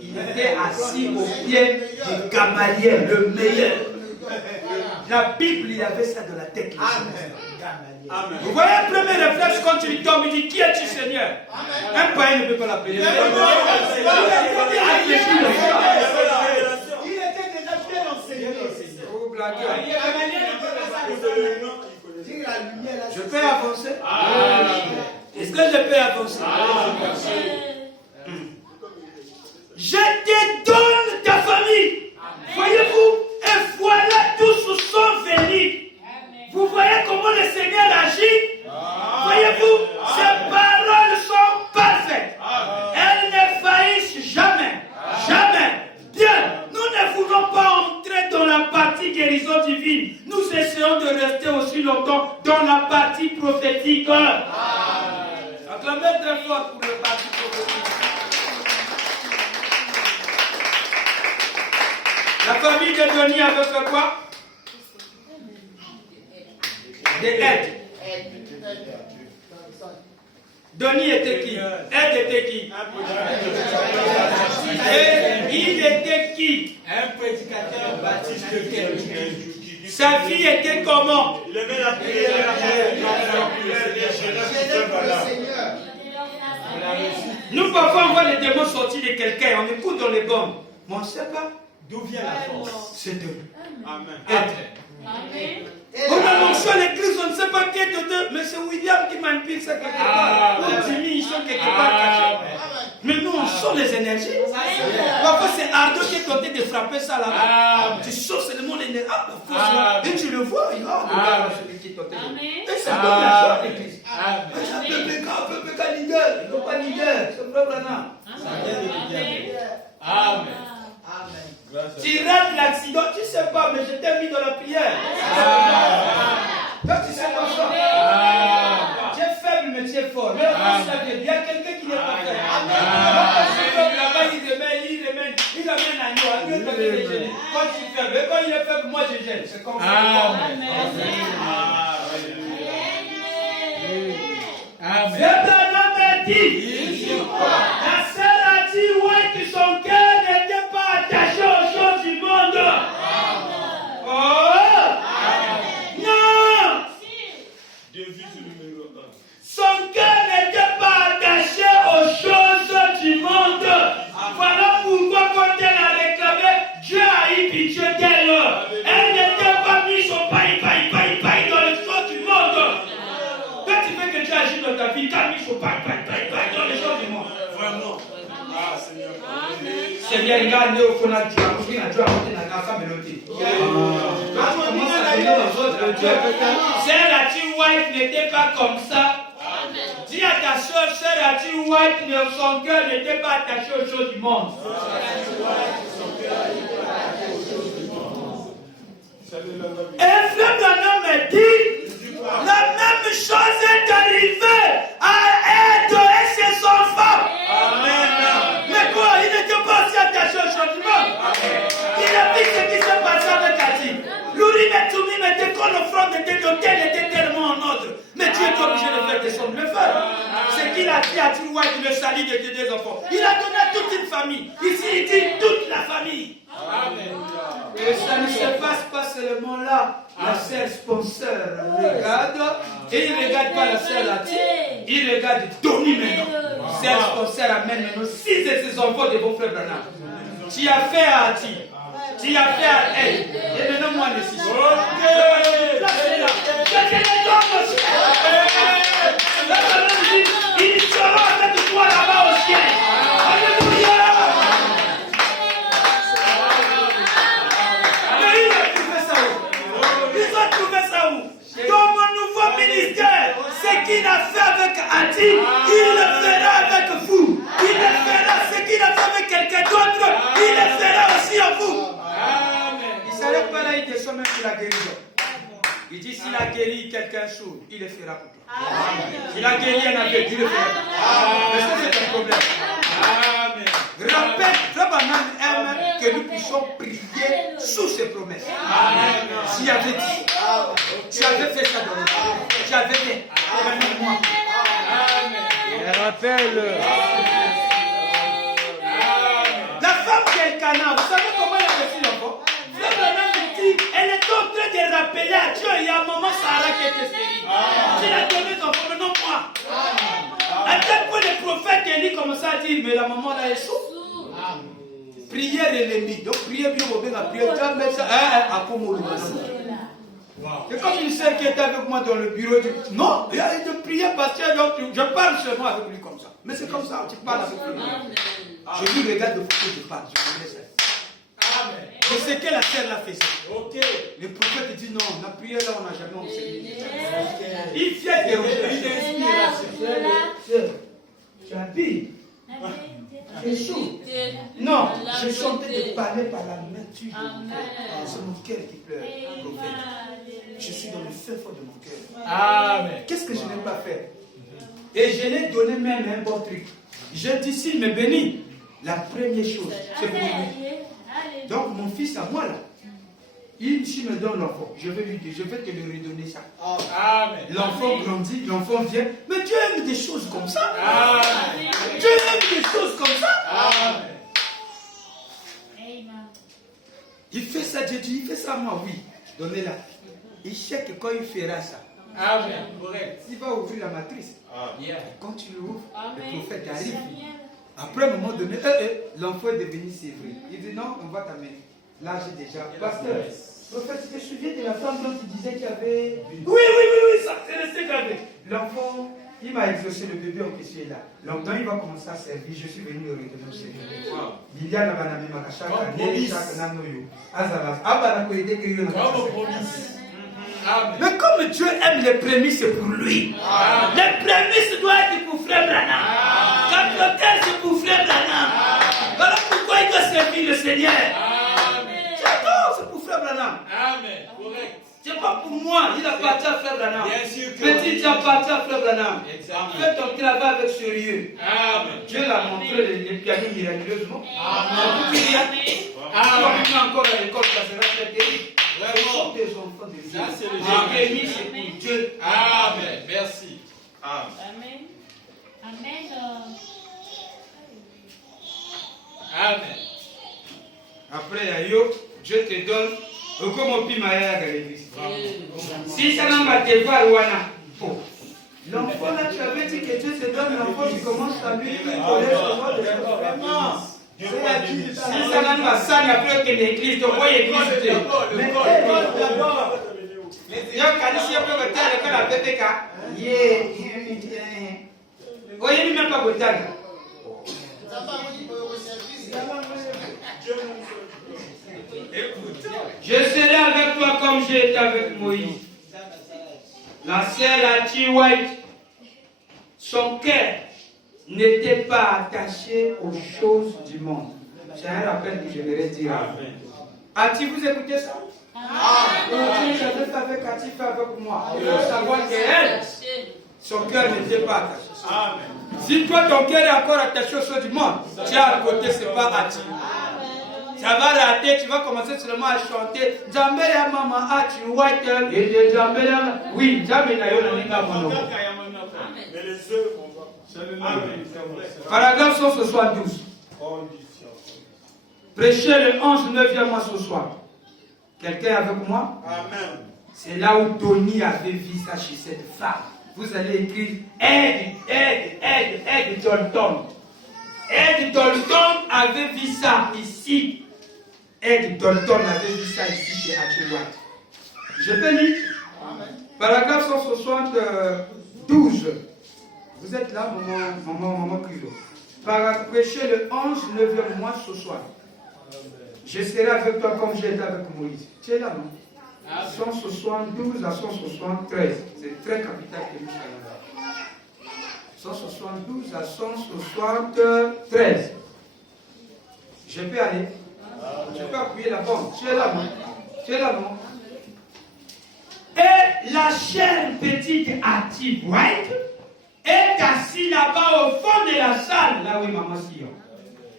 Il était assis au pied de Gamaliel, le meilleur. La Bible, il avait ça dans la tête. Amen. Vous voyez un premier réflexe quand il tombe, il dit qui es-tu Seigneur? Un païen ne peut pas l'appeler. Il était déjà bien enseigné. Vous blaguez. Je peux avancer? Est-ce que je peux avancer? Je te donne ta famille. Voyez-vous? Et voilà, tous sont venus. Vous voyez comment le Seigneur agit? Voyez-vous? Ses paroles sont parfaites. Elles ne faillissent jamais. Jamais. Bien, nous ne voulons pas entrer dans la partie guérison divine. Nous essayons de rester aussi longtemps dans la partie prophétique. Acclamez très fort pour la partie prophétique. La famille de Denis avait fait quoi? Des aides. Denis était qui? Aide était qui? Et il était qui? Un prédicateur baptiste de quel? Sa vie était comment? Il aimait la prière. Nous parfois on voit les démons sortir de quelqu'un, on écoute dans les bombes. Mais on ne sait pas D'où vient la force? c'est de Amen. on annonce à l'église, on ne sait pas qui est de deux, mais c'est William qui manipule ça quelque part. Ou Jimmy, ils sont quelque part cachés. Mais nous, on sent les énergies. Parfois, c'est Ardo qui est tenté de frapper ça là-bas. Tu sens seulement l'énergie. Ah, la force là. Et tu le vois, il regarde celui qui est tenté. Et ça donne la joie à l'église. Un peu PK leader. Ils n'ont pas leader. C'est pas vraiment. Amen. Tu rates l'accident, tu ne sais pas, mais je t'ai mis dans la prière. Toi, tu sais pas ça. Tu es faible, mais tu es fort. Mais il y a quelqu'un qui n'est pas faible. Là-bas, il ramène agneau. Quand tu es faible, et quand il est faible, moi je gêne. C'est comme ça. Abraham a dit, la sœur a dit, ouais, que son cœur n'était pas attaché aux choses du monde. Oh! Non! Son cœur n'était pas attaché aux choses du monde. Voilà pourquoi quand elle a réclamé, Dieu a eu pitié d'elle. Elle n'était pas mise au paille dans les choses du monde. Quand tu veux que Dieu agisse dans ta vie, tu as mis au paille dans les choses du monde. Vraiment. Seigneur, regarde, au fond, Dieu a côté la femme mélodie. Sœur Ati White n'était pas comme ça. Dis à ta soeur, Sœur Ati White, son cœur n'était pas attaché aux choses du monde. Et frère Branham me dit, la même chose est arrivée à Ed et ses enfants. Mais quoi, il n'était pas aussi attaché au choses du monde. Il a vu ce qui s'est passé avec Ati. L'Urim et Tumim était quand l'offrande était dotée, était tellement en ordre. Mais Dieu est obligé de faire descendre le feu. C'est qu'il a dit à Tirouaï le salut de tes deux enfants. Il a donné à toute une famille. Ici, il dit toute la famille. Et ça ne se passe pas seulement là. La sœur sponsor regarde. Et il ne regarde pas la sœur Lati. Il regarde Tony maintenant. Sœur sponsor amène maintenant 6 de ses enfants de vos frères Branham. Tu as fait à Ati. Tu as fait à elle. Et maintenant, moi, les 6. Ils seront avec toi là-bas au ciel. Alléluia. Mais ils ont trouvé ça où? Ils ont trouvé ça où? Dans mon nouveau ministère, ce qu'il a fait avec Ati, il le fera avec vous. Il le fera, ce qu'il a fait avec quelqu'un d'autre, il le fera aussi en vous. Il ne s'arrête pas là, il descend même sur la guérison. Il dit s'il a guéri quelqu'un sourd, il le fera pour toi. S'il a guéri un aveugle, il le fera. Est-ce que c'est un problème? Rappelle, Rabbanan aime que nous puissions prier j'avais dit. J'avais fait ça dans le monde. J'avais fait. Moi. Je rappelle. La femme d'Elkana, vous savez comment elle a reçu l'enfant? Frère Branham me dit, elle est en train de rappeler à Dieu, il y a un moment Sarah qui était stérile. C'est la donné d'enfant, mais non moi. À tel point le prophète Élie commençait à dire, mais la maman là est souple. Prière et l'ennemi. Donc prière bien, on va prier. Tu vas mettre ça à Komo. Et comme une sœur qui était avec moi dans le bureau, je dis, non, il y a de prier pasteur, donc je parle seulement avec lui comme ça. Mais c'est comme ça, tu parles avec lui. Je lui regarde de photo, je parle, je me laisse. Amen. Et c'est que la terre l'a fait ça. Ok. Le prophète dit non, la prière là, on n'a jamais enseigné. Il vient de inspiration. Tu as dit, c'est chaud. Non, je sentais de parler par la nature. C'est mon cœur qui pleure, prophète. Je suis dans le feu fort de mon cœur. Amen. Qu'est-ce que je n'ai pas fait? Et je l'ai donné même un bon truc. Je dis, s'il me bénit, la première chose, c'est pour lui. Donc mon fils à moi là, s'il me donne l'enfant, je vais te lui redonner ça. Amen. L'enfant grandit, l'enfant vient. Mais Dieu aime des choses comme ça. Amen. Dieu aime des choses comme ça. Amen. Il fait ça, Dieu dit, il fait ça moi, oui. Donnez-la. Il sait que quand il fera ça, Amen. Correct. il va ouvrir la matrice. Yeah. Quand tu l'ouvres, le prophète arrive. Après un moment donné, l'enfant est devenu sévère. Il dit non, on va t'amener. Là, j'ai déjà. Pasteur, prophète, tu te souviens de la femme dont tu disais qu'il y avait. Oui, ça c'est resté gravé. L'enfant, il m'a exaucé, le bébé en question est là. Longtemps, il va commencer à servir. Je suis venu le redonner au Seigneur. Liliana Banami Makashaka, Nélishak Nanoyo, Azalas, Abarako et Dekriyo Nakashaka. Mais comme Dieu aime les prémices pour lui, les prémices doivent être pour Frère Branham. Quand c'est pour Frère Branham. Voilà pourquoi il doit servir le Seigneur. J'adore, c'est pour Frère Branham. Amen. Correct. C'est pas pour moi, il appartient à Frère Branham. Bien sûr que Petit, tu appartiens à Frère Branham. Exactement. Fais ton travail avec sérieux. Amen. Dieu l'a montré les pianos miraculeusement. Amen. Amen. Encore à l'école, ça sera très terrible. Ce sont des enfants de Dieu. Ça, c'est le Jérémie, c'est pour Dieu. Amen. Merci. Amen. Amen. Après, Yayo, Dieu te donne. Comme au Pimaya à l'église. Si ça n'a pas été voir, l'enfant là, tu avais dit que Dieu te donne l'enfant, tu commences à lui si ça n'a pas ça, il n'y a plus que l'église, tu vois l'église. Mais d'abord, il y a un canici, il y a plus de terre, il y a la PPK. Voyez, lui même pas de terre. Je serai avec toi comme j'ai été avec Moïse. La sœur Ati White, son cœur n'était pas attaché aux choses du monde. C'est un rappel que je voudrais dire. Ati, vous écoutez ça? Aujourd'hui, j'avais fait avec Ati, fait avec moi. Il faut savoir qu'elle, son cœur n'était pas attaché. Si toi, ton cœur est encore attaché aux choses du monde, tu es à côté, ce n'est pas Ati. Ça va rater, tu vas commencer seulement à chanter. Jambe ya mama ati white. Et jambe ya. Oui, jambe na yo na ninga mono. Mais les œuvres, on va. Paragraphe 172. Prêchez le 11, 9e mois ce soir. Quelqu'un avec moi? Amen. C'est là où Tony avait vu ça chez cette femme. Vous allez écrire Ed Dalton. Ed Dalton avait vu ça ici. Ed Dalton avait vu ça ici chez Ati White. Je peux lire? Paragraphe 172. Vous êtes là, maman Culo. Prêchez le 11, 9e mois ce soir. Je serai avec toi comme j'ai été avec Moïse. Tu es là, non? 172 à 173. C'est très capital que nous allons là. 172 à 173. Je peux aller? Je peux appuyer la bombe. Tu es là, non? Tu es là, non? Et la chère petite Ati White est assise là-bas au fond de la salle. Là où maman Sion.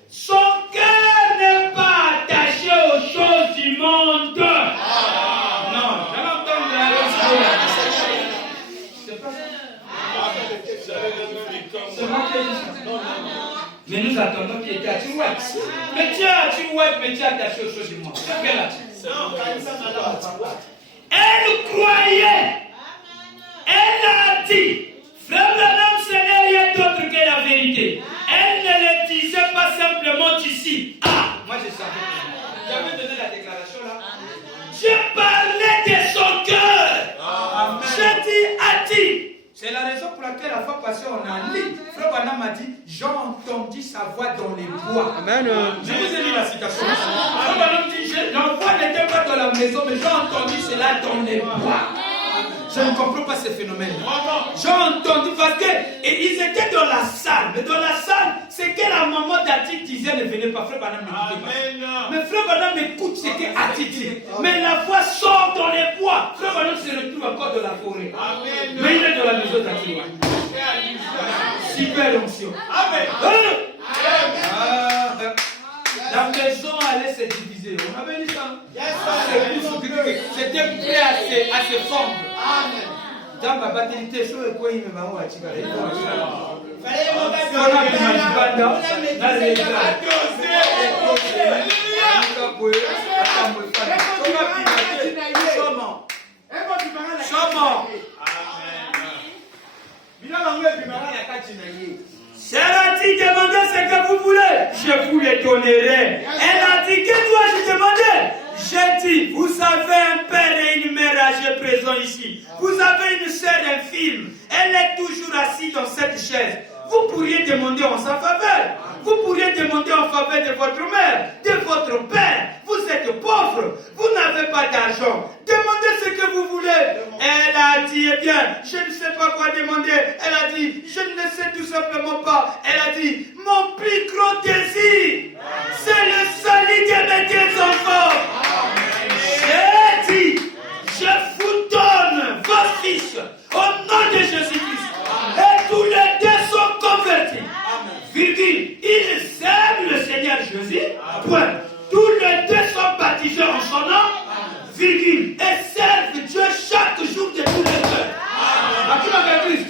Son cœur n'est pas attaché aux choses du monde. Non, Mais nous attendons qu'il était à Tirouette. Mais tiens, à Tirouette, mais tiens, attaché aux choses du monde. Elle croyait. Elle a dit. Frère Branham, ce n'est rien d'autre que la vérité. Elle ne le disait pas simplement ici. Ah, moi je savais. J'avais donné la déclaration là. Je parlais de son cœur. Je dis à ti. C'est la raison pour laquelle la fois passée on a lu. Frère Branham m'a dit, j'ai entendu sa voix dans les bois. Amen. Je vous ai lu la citation. Frère Branham dit, l'enfant n'était pas dans la maison, mais j'ai entendu cela dans les bois. Je ne comprends pas ces phénomènes. J'ai entendu parce qu'ils étaient dans la salle. Mais dans la salle, c'est que la maman d'Atit disait ne venez pas. Frère Branham n'écoutait pas. Mais Frère Branham écoute ce que Atit dit. Mais la voix sort dans les bois. Frère Branham se retrouve encore dans la forêt. Mais il est dans la maison d'Atit. Super onction. La maison allait se diviser. On avait dit ça. C'était prêt à se fondre. Dans ma batterie, chaud et quoi il me m'a dit. Elle a dit, demandez ce que vous voulez, je vous le donnerai. Elle a dit, que dois-je demander? J'ai dit, vous avez un père et une mère âgés présents ici. Vous avez une sœur infirme. Elle est toujours assise dans cette chaise. Vous pourriez demander en sa faveur. Vous pourriez demander en faveur de votre mère, de votre père. Vous êtes pauvre. Vous n'avez pas d'argent. Demandez ce que vous voulez. Elle a dit, eh bien, je ne sais pas quoi demander. Elle a dit, je ne le sais tout simplement pas. Elle a dit, mon plus grand désir, c'est le salut de mes deux enfants. J'ai dit, je vous donne vos fils au nom de Jésus-Christ. Et tous les deux sont convertis. Virgule, ils aiment le Seigneur Jésus. Point. Tous les deux sont baptisés en son nom. Virgule. Et servent Dieu chaque jour de tous les cœurs. À qui l'on fait Christ?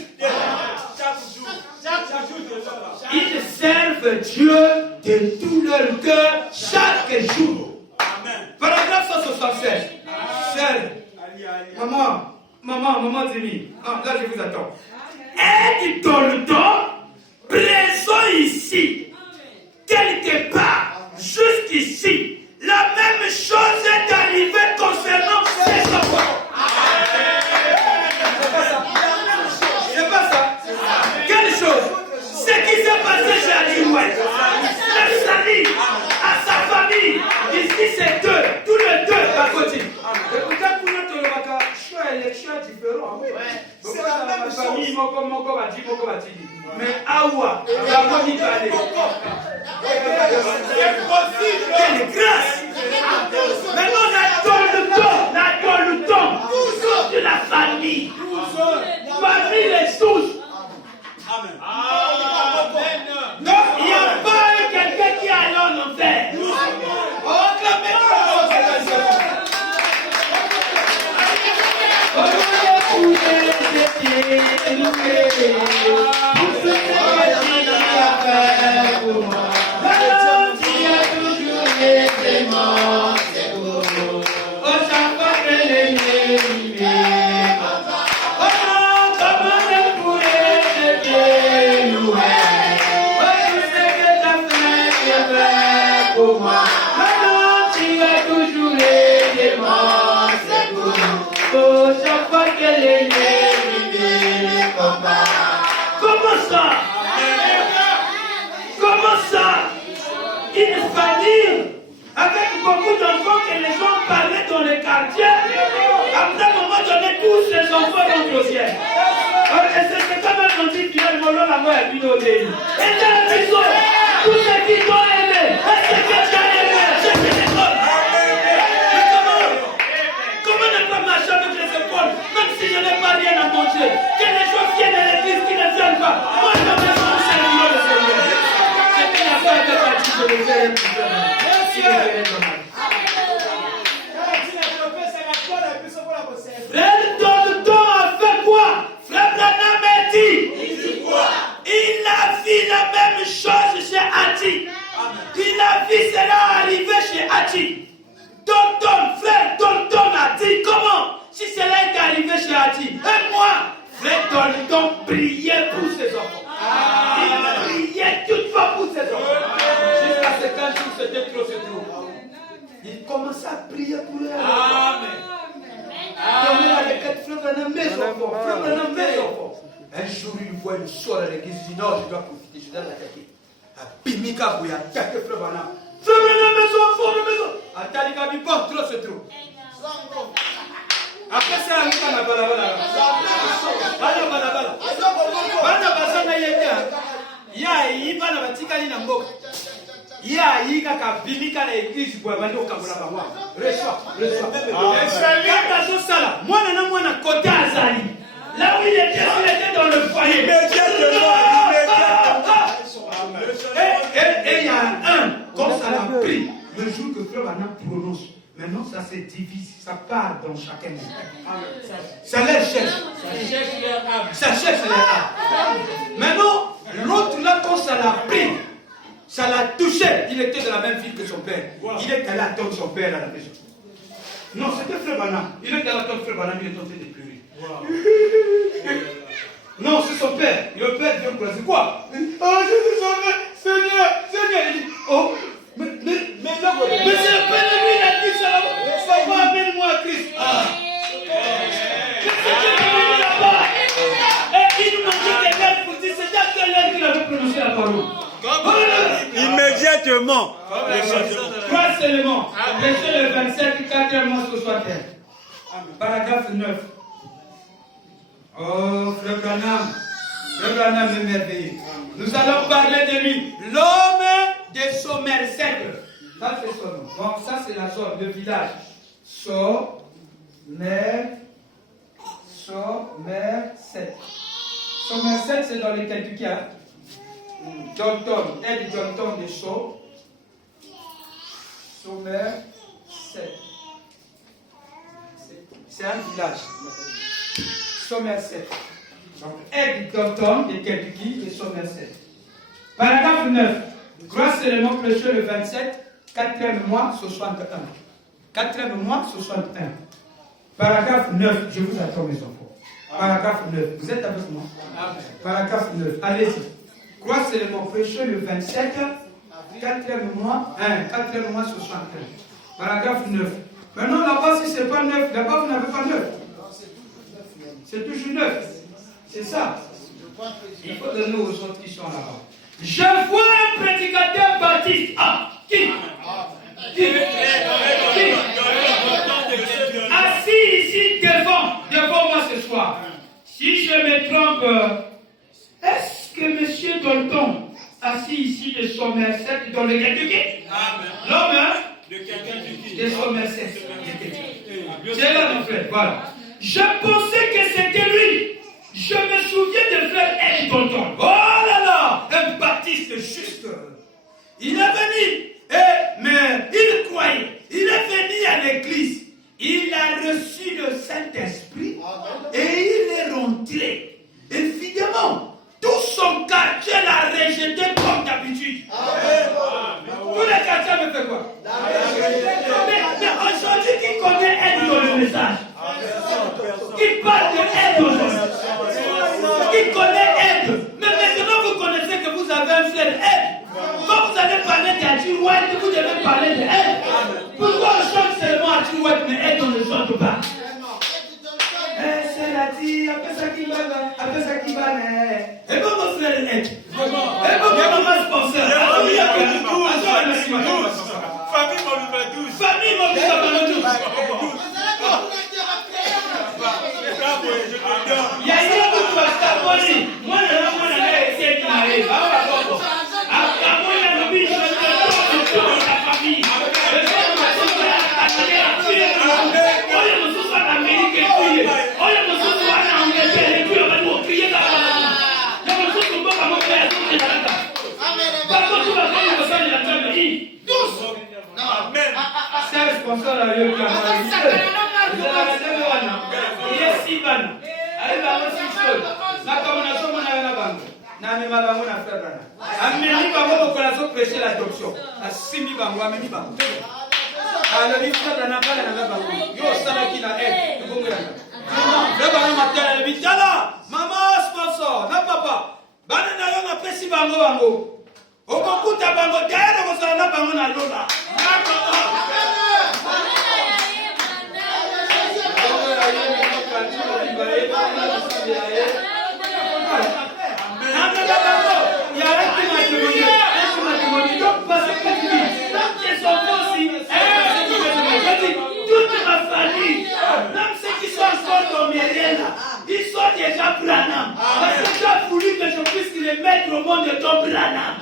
Ils servent Dieu de tout leur cœur chaque jour. Paragraphe 176. Sœur, maman Zélie. Là je vous attends. Aide dans le temps, présent ici, quelque part, jusqu'ici, la même chose est arrivée concernant ces enfants. C'est pas ça. Quelle chose? Ce qui s'est passé chez Aliouette, le salut à sa famille, ici c'est deux, tous les deux à côté. Écoutez, pour notre Lomaka, choix élection différent. C'est la même famille, mais Awa, la famille va aller. Quelle grâce! Maintenant, on adore le temps de la famille. Parmi les souches. Non, il n'y a pas quelqu'un qui allait en enfer. Comment ça? Une famille avec beaucoup d'enfants que les gens parlaient dans les quartiers. Après un moment donné, tous ces enfants vont au ciel. Et c'est quand même on dit finalement la mort est une autre. Et dans la maison, tous ceux qui t'ont aimé, est-ce que tu as aimé? Je te déconne. Mais comment ne pas marcher avec les épaules, même si je n'ai pas rien à manger? Que les gens viennent à l'église, qui ne viennent pas. Moi, je me sens Seigneur le Seigneur. C'est qu'il n'a pas été fatigué de le faire pour ça. Merci. Frère Dodo a fait quoi? Frère Branham a dit. Il a vu la fils est là arrivé chez Hachi. Dalton, frère Dalton a dit comment? Si cela est arrivé chez Hachi, et moi, frère Dalton priait pour ses enfants. Il priait toutefois pour ses enfants. Jusqu'à ce qu'un jour c'était trop, c'est trop. Il commençait à prier pour eux. Amen. Un jour, il voit une soeur à l'église, il dit non, je dois profiter, je dois l'attaquer. Pimika Bouya, attaquer Frère Branham. Frère Branham, maison. Attaquer Bipon, trop c'est trop. Après ça, il y a balabala. Il y a il va la batikali na mboka. Il y a il kaka bimika na église pour bandi okambola bango. Reçois. Quand azosala, mwana côté azali. Là où il était dans le foyer. Et il y a un, comme ça l'a pris, le jour que Frère Branham prononce. Maintenant, ça se divise, ça part dans chacun. Ça les cherche. Ça cherche les âmes. Maintenant, l'autre là, quand ça l'a pris, ça l'a touché. Il était de la même ville que son père. Il est allé attendre son père à la maison. Non, c'était Frère Branham. Il est allé attendre Frère Branham, il est en train de pleurer. Non, c'est son père. Le père vient pour dire quoi? Oh, je suis sauvé. Seigneur. Il dit, oh, mais c'est le père de lui, il a dit ça. Papa, amène-moi à Christ. Là-bas. Et il nous a dit des lettres pour dire, c'est à quelle heure qu'il avait prononcé la parole. Immédiatement. Trois seulement. Verset le 27, 4e 61. Paragraphe 9. Oh, Frère Branham est merveilleux. Nous allons parler de lui, l'homme de Somerset. Ça, c'est son nom. Bon, ça, c'est la zone, le village. Somerset, c'est dans les Kentucky. Dalton, Ed Dalton de Somerset. C'est un village. Somerset. Donc, Ed Dalton de Kentucky et Somerset. Paragraphe 9. Grâce et le nom précieux le 27, 4e mois, 61. 4e mois, 61. Paragraphe 9. Je vous attends, mes enfants. Paragraphe 9. Vous êtes avec moi? Paragraphe 9. Allez-y. Grâce et le nom précieux le 27, 4e mois, 4e mois, 61. Paragraphe 9. Maintenant, là-bas, si ce n'est pas 9, là-bas, vous n'avez pas 9. C'est toujours 9. C'est ça. Il faut donner aux autres qui sont là-bas. Je vois un prédicateur baptiste. Assis ici devant moi ce soir. Si je me trompe, est-ce que M. Dalton, assis ici de Somerset, dans le Kentucky? L'homme de Somerset. C'est là, mon frère. Voilà. Je pensais que c'était lui. Je me souviens de frère Ed Dalton. Oh là là, un baptiste juste. Il est venu, mais il croyait. Il est venu à l'église. Il a reçu le Saint-Esprit et il est rentré. Évidemment, tout son quartier l'a rejeté comme d'habitude. Tous les quartiers me font quoi? Mais aujourd'hui, qui connaît Ed dans le message? Qui parle de Ed aujourd'hui? Qui connaît Ed? Mais maintenant, vous connaissez que vous avez un frère Ed. Quand vous allez parler d'Hachi White, vous devez parler de Ed. Pourquoi on chante seulement Hachi White, mais Ed on ne chante pas? C'est la dit, après ça qui va, Et bon, mon frère Ed. Et bon, mon maman sponsor. Famille mobile 12. Famille mobile 12. Il y a une autre pasteur, moi, je essayé de m'arriver. C'est sponsor à l'heure qui a il est si bon. Allez, va aussi chaud. La combinaison, on a la banque. N'a même pas la frère. Amélie va voir au corazon. prêcher l'adoption. Asimi bango, ameni bango. Alors, il faut que la napa la bango. Yo, ça là qui la aide. Le bango matin, le bitala. Maman, sponsor, na papa. Bana na yo na pesi bango bango. Okokuta bango, derrière vous allez na bango na lola. Toute ma famille, même ceux qui sont encore dans mes là, ils sont déjà Branham. Parce que tu as voulu que je puisse les mettre au monde de ton Branham.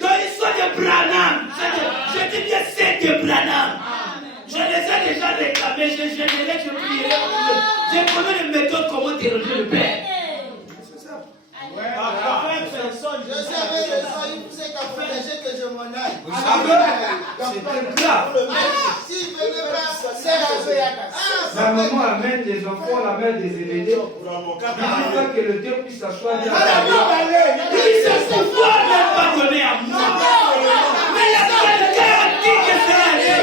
Donc ils sont des Branham. Je dis bien c'est des Branham. Je les ai déjà réclamés, je prierai pour eux. Je connais les méthodes comment déroger le Père. C'est ça. Je savais le sang, il poussait qu'à protéger que je m'en aille. Vous savez, c'était grave. S'il venait pas, c'est la maman amène des enfants, la mère des événements. Il ne dit pas que le Dieu puisse s'asseoir. Il dit ce pouvoir n'est pas donné à moi. Mais il y a quelqu'un qui dit que c'est un Dieu.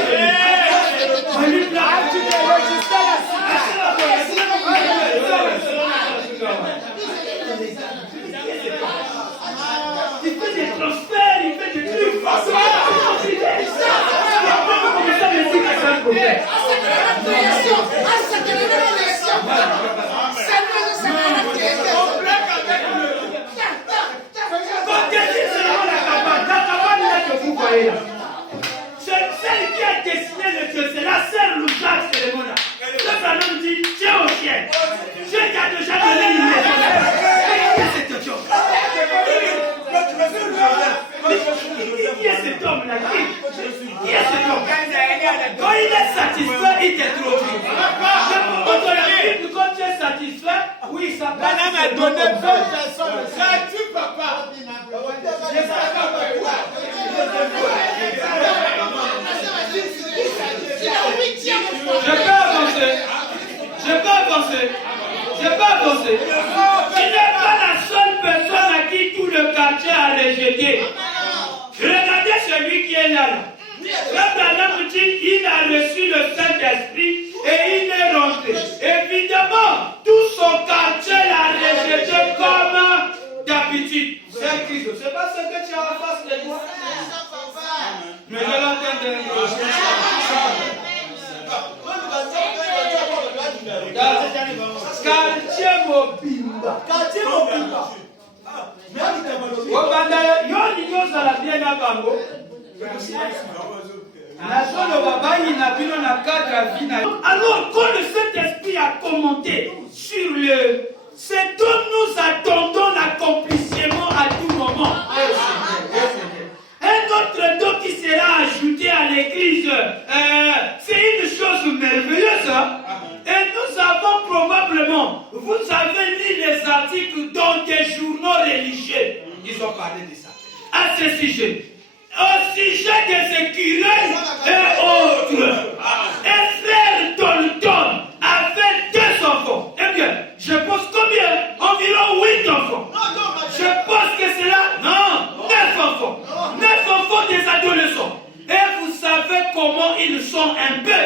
Il fait des transferts, il fait des trucs. Il a commencé à me dire que c'est un problème. Quand quelqu'un se rend la cabane là que vous voyez là. Celle qui a dessiné le Dieu, c'est la sœur Loujac Célémona. Le Branham dit, Dieu au ciel. Dieu qui a déjà donné une maison. Qui est cet homme? Qui est cet homme-là? Qui est cet homme? Quand il est satisfait, il te trouve. Quand tu es satisfait, oui, ça passe. Branham a donné 20 personnes. Ça tue papa. Je peux avancer. Tu n'es pas la seule personne à qui tout le quartier a rejeté. Regardez celui qui est là. Le Branham dit il a reçu le Saint-Esprit et il est rentré. Évidemment, tout son quartier l'a rejeté comme d'habitude. C'est Christ. C'est pas ce que tu as en face de toi. Mais je l'entends de quartier mobimba. Alors, quand le Saint-Esprit a commenté sur le... C'est dont nous attendons l'accomplissement à tout moment. Un autre don qui sera ajouté à l'église, c'est une chose merveilleuse. Et nous avons probablement, vous avez lu les articles dans des journaux religieux. Ils ont parlé de ça. À ce sujet. Au sujet des écureuils et autres. Un frère Tolton avait 2 enfants. Eh bien, je pense combien? Environ 8 enfants. Je pense que c'est là. Non, 9 enfants. 9 enfants des adolescents. Et vous savez comment ils sont un peu.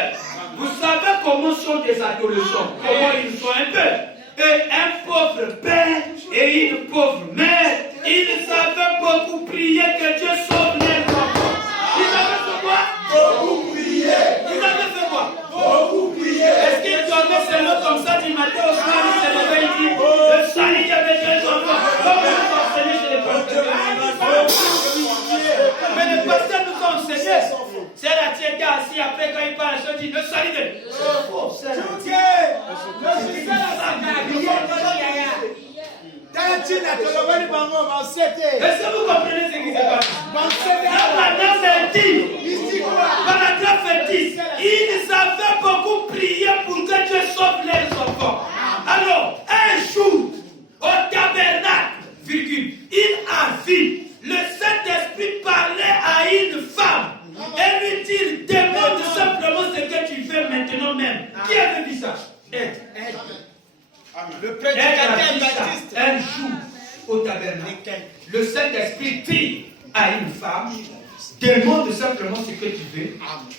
Vous savez comment sont des adolescents. Comment ils sont un peu. Et un pauvre père et une pauvre mère. Ils savaient beaucoup prier que Dieu sauve leurs enfants. Ils avaient fait quoi? Beaucoup prier. Ils avaient fait quoi? Beaucoup prier. Est-ce qu'ils dormaient seulement comme ça du matin au soir? Ils se levaient, ils disent le salut de mes jeunes enfants. Comme nous enseignons chez les pasteurs. Mais les pasteurs nous ont enseigné. C'est la tienne qui est assis après quand il parle, je dis le salut de. Est-ce que vous comprenez ce qui se passe? Paragraphe 10. Paragraphe 10. Ils avaient beaucoup prié pour que Dieu sauve leurs enfants. Alors, un jour, au tabernacle, virgule, il a vu le Saint-Esprit parler à une femme et lui dire, demande simplement ce que tu fais maintenant même. Qui avait dit ça? Le prédicateur Baptiste. Un jour au tabernacle, le Saint-Esprit à une femme, demande simplement ce que tu veux,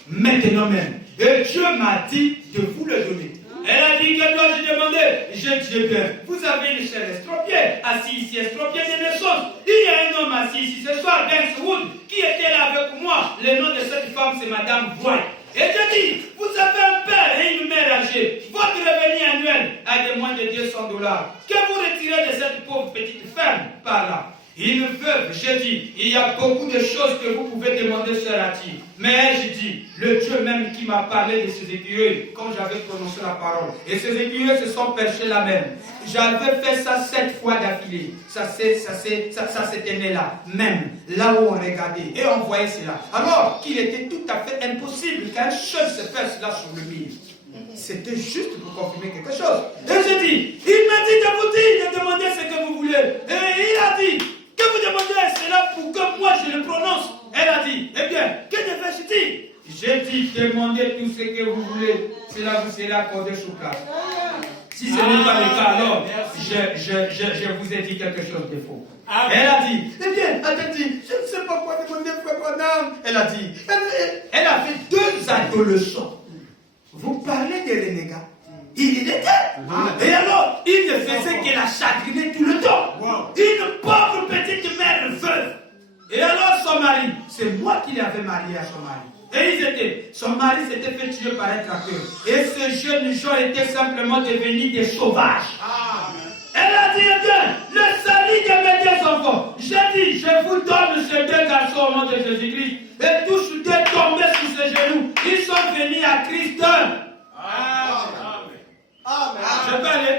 maintenant même. Et Dieu m'a dit de vous le donner. Elle a dit, que dois-je demander? J'ai dit, bien, vous avez une chair estropiée, assis ici, estropiée de naissance. Il y a un homme assis ici ce soir, Wood, qui était là avec moi. Le nom de cette femme, c'est Madame White. Et je dis, vous avez un père et une mère âgée. Votre revenu annuel a de moins de $200. Que vous retirez de cette pauvre petite femme par là? Une veuve, j'ai dit, il y a beaucoup de choses que vous pouvez demander, sœur Ati. Mais j'ai dit, le Dieu même qui m'a parlé de ces écureuils, quand j'avais prononcé la parole, et ces écureuils se sont perchés là même. J'avais fait ça 7 fois d'affilée. Ça s'était né là, même, là où on regardait, et on voyait cela. Alors qu'il était tout à fait impossible qu'un cheval se perche là sur le mur. C'était juste pour confirmer quelque chose. Et j'ai dit, il m'a dit de vous dire de demander ce que vous voulez. Et il a dit, que vous demandez cela pour que moi je le prononce. Elle a dit, eh bien, que devais-je dire? J'ai dit, demandez tout ce que vous voulez. Cela vous sera accordé sur place. Si ce n'est pas le cas, alors, je vous ai dit quelque chose de faux. Elle a dit, eh bien, elle a dit, je ne sais pas quoi demander, frère Branham. Elle a dit, elle a fait 2 adolescents. Vous parlez des renégats. Il était. Et alors, il ne faisait que la chagriner tout le temps. Une pauvre petite mère veuve. Et alors, son mari, c'est moi qui l'avais marié à son mari. Et son mari s'était fait tuer par un tracteur. Et ces jeunes gens étaient simplement devenus des sauvages. Elle a dit, eh bien, le salut de mes 2 enfants. J'ai dit, je vous donne ces 2 garçons au nom de Jésus-Christ. Et tous 2 tombés sur ses genoux. Ils sont venus à Christ. Je peux aller?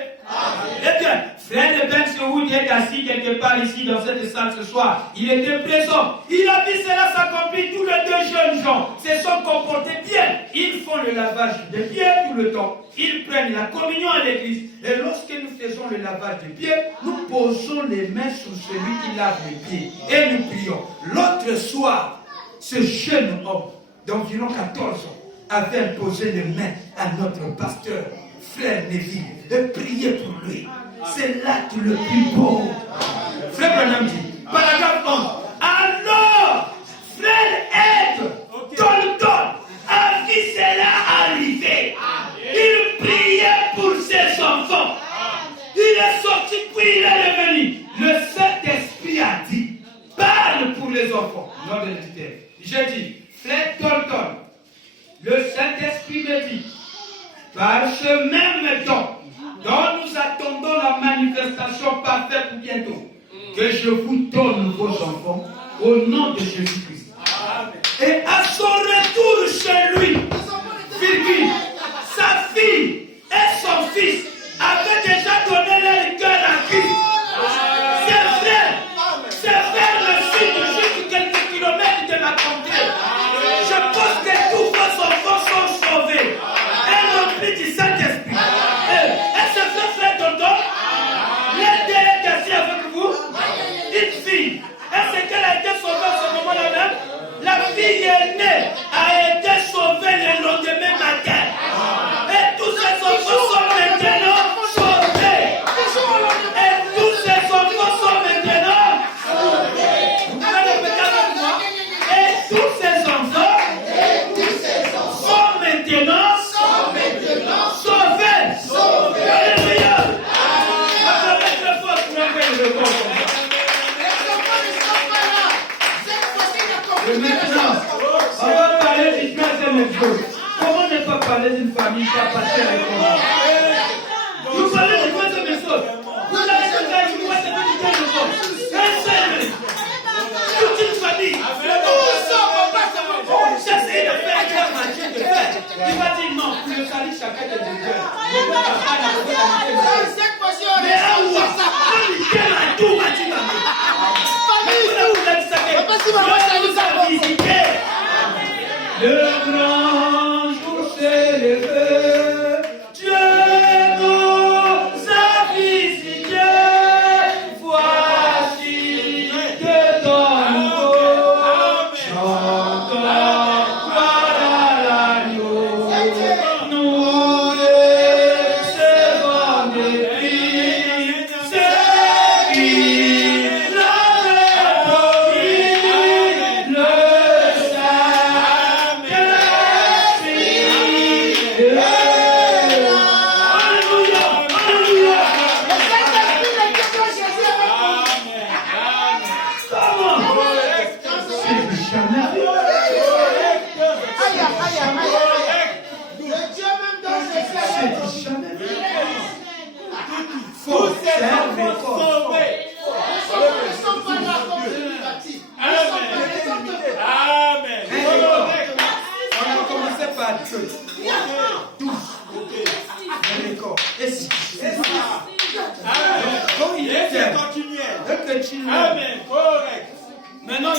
Eh bien, frère Wood est assis quelque part ici dans cette salle ce soir. Il était présent. Il a vu cela s'accomplir. Tous les 2 jeunes gens se sont comportés bien. Ils font le lavage des pieds tout le temps. Ils prennent la communion à l'église. Et lorsque nous faisons le lavage des pieds, nous posons les mains sur celui qui lave les pieds. Et nous prions. L'autre soir, ce jeune homme d'environ 14 ans avait imposé les mains à notre pasteur, frère Neville, de prier pour lui. C'est l'acte le plus beau. Frère Branham dit, paragraphe 11. Alors, frère Ed, Tolton, a vu cela arriver. Il priait pour ses enfants. Il est sorti, puis il est revenu. Le Saint-Esprit a dit, parle pour les enfants. Non de l'éditeur. J'ai dit, frère Tolton, le Saint-Esprit me dit, par ce même temps dont nous attendons la manifestation parfaite pour bientôt, que je vous donne vos enfants au nom de Jésus-Christ. Et à son retour chez lui, sa fille et son fils avaient déjà donné leur cœur à Christ. C'est vers le sud, juste quelques kilomètres de ma contrée. Je pense que tous vos enfants sont sauvés. Du Saint-Esprit. Et ce frère Tonton, l'aide est assis avec vous. Une fille. Est-ce qu'elle a été sauvée à ce moment-là même? La fille aînée a été sauvée le lendemain matin. Et tous ses enfants sont maintenant sauvés. Et tous ses enfants sont maintenant sauvés. Vous pouvez répéter avec moi? Et tous ses enfants sont maintenant sauvés. Alléluia. Acclamez très fort pour envoyer le bon. Et maintenant, on va parler du 3e exemple. Comment ne pas parler d'une famille pas passer à l'école? Vous parlez du 3e exemple. Vous allez se faire du 3e exemple. Un seul. Toute une famille. J'essaie de faire comme un Dieu de faire. Il va dire non, pour le salut chacun de Dieu. Mais à où on a tout bâti dans le grand jour s'est levé, Dieu nous a visités, voici que ton nouveau chantons gloire à l'agneau, nous recevons des prix, c'est qui l'avait promis.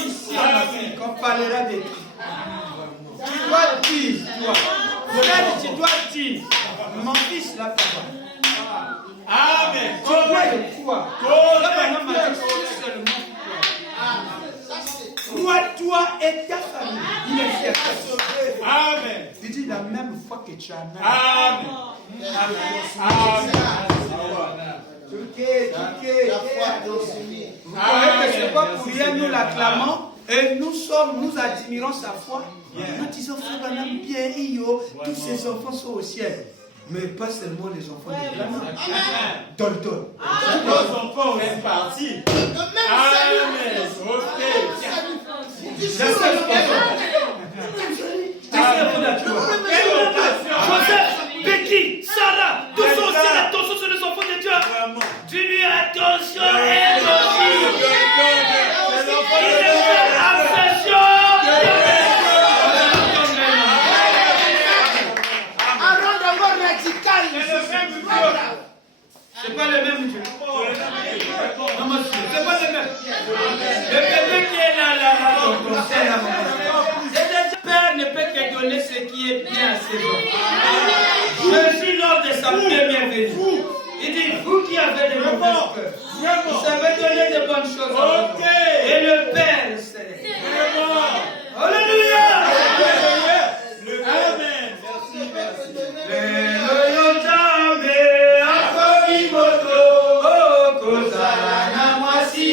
ici en Afrique, on parlera de qui? Tu dois dire, toi. Frère, tu dois dire. Mon fils, là, papa. Amen. Tu dois le croire. Crois toi et ta famille. Il est fier. Amen. Il dit la même foi que tu as. Amen. Amen. La foi transmise. Vous croyez que c'est pas pour rien nous l'acclamons et nous admirons sa foi. Nous disons frère Branham bien, tous ses enfants sont au ciel. Mais pas seulement les enfants de Branham. Dalton. Nos enfants sont partis. Amen. Joseph, Becky, Sarah, tous sont aussi attention sur les enfants de Dieu. Dis-lui attention et aussi. C'est pas le même Dieu. Non, monsieur, c'est pas le même. Le bébé qui est là, c'est la maman. Le père ne peut que donner ce qui est bien à ses enfants. Jésus, lors de sa première venue, il dit, vous qui avez des mauvaises cœurs, vous savez donner de bonnes choses à votre enfant. Et le Père céleste. Alléluia. Amen. Merci.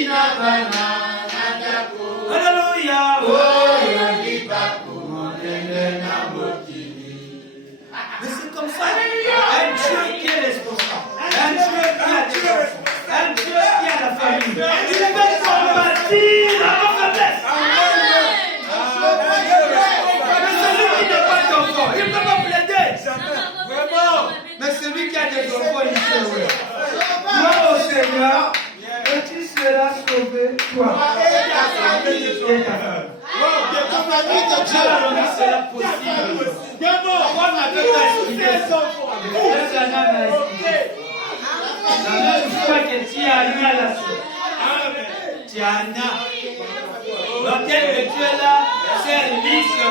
Mais c'est comme ça. Un Dieu qui est responsable. Un Dieu qui a des enfants. Un Dieu qui a la famille. Il peut combattre à vos faiblesses. Mais celui qui n'a pas d'enfant, il ne peut pas plaider. Mais celui qui a des enfants, il sait oui. Toi au Seigneur, et tu seras sauvé, toi. Et ta famille. Dieu a rendu cela possible. Pourquoi n'avait pas expliqué ça? La même fois que Tiana l'a fait. Tiana. Donc tel que tu es là, sœur Lise,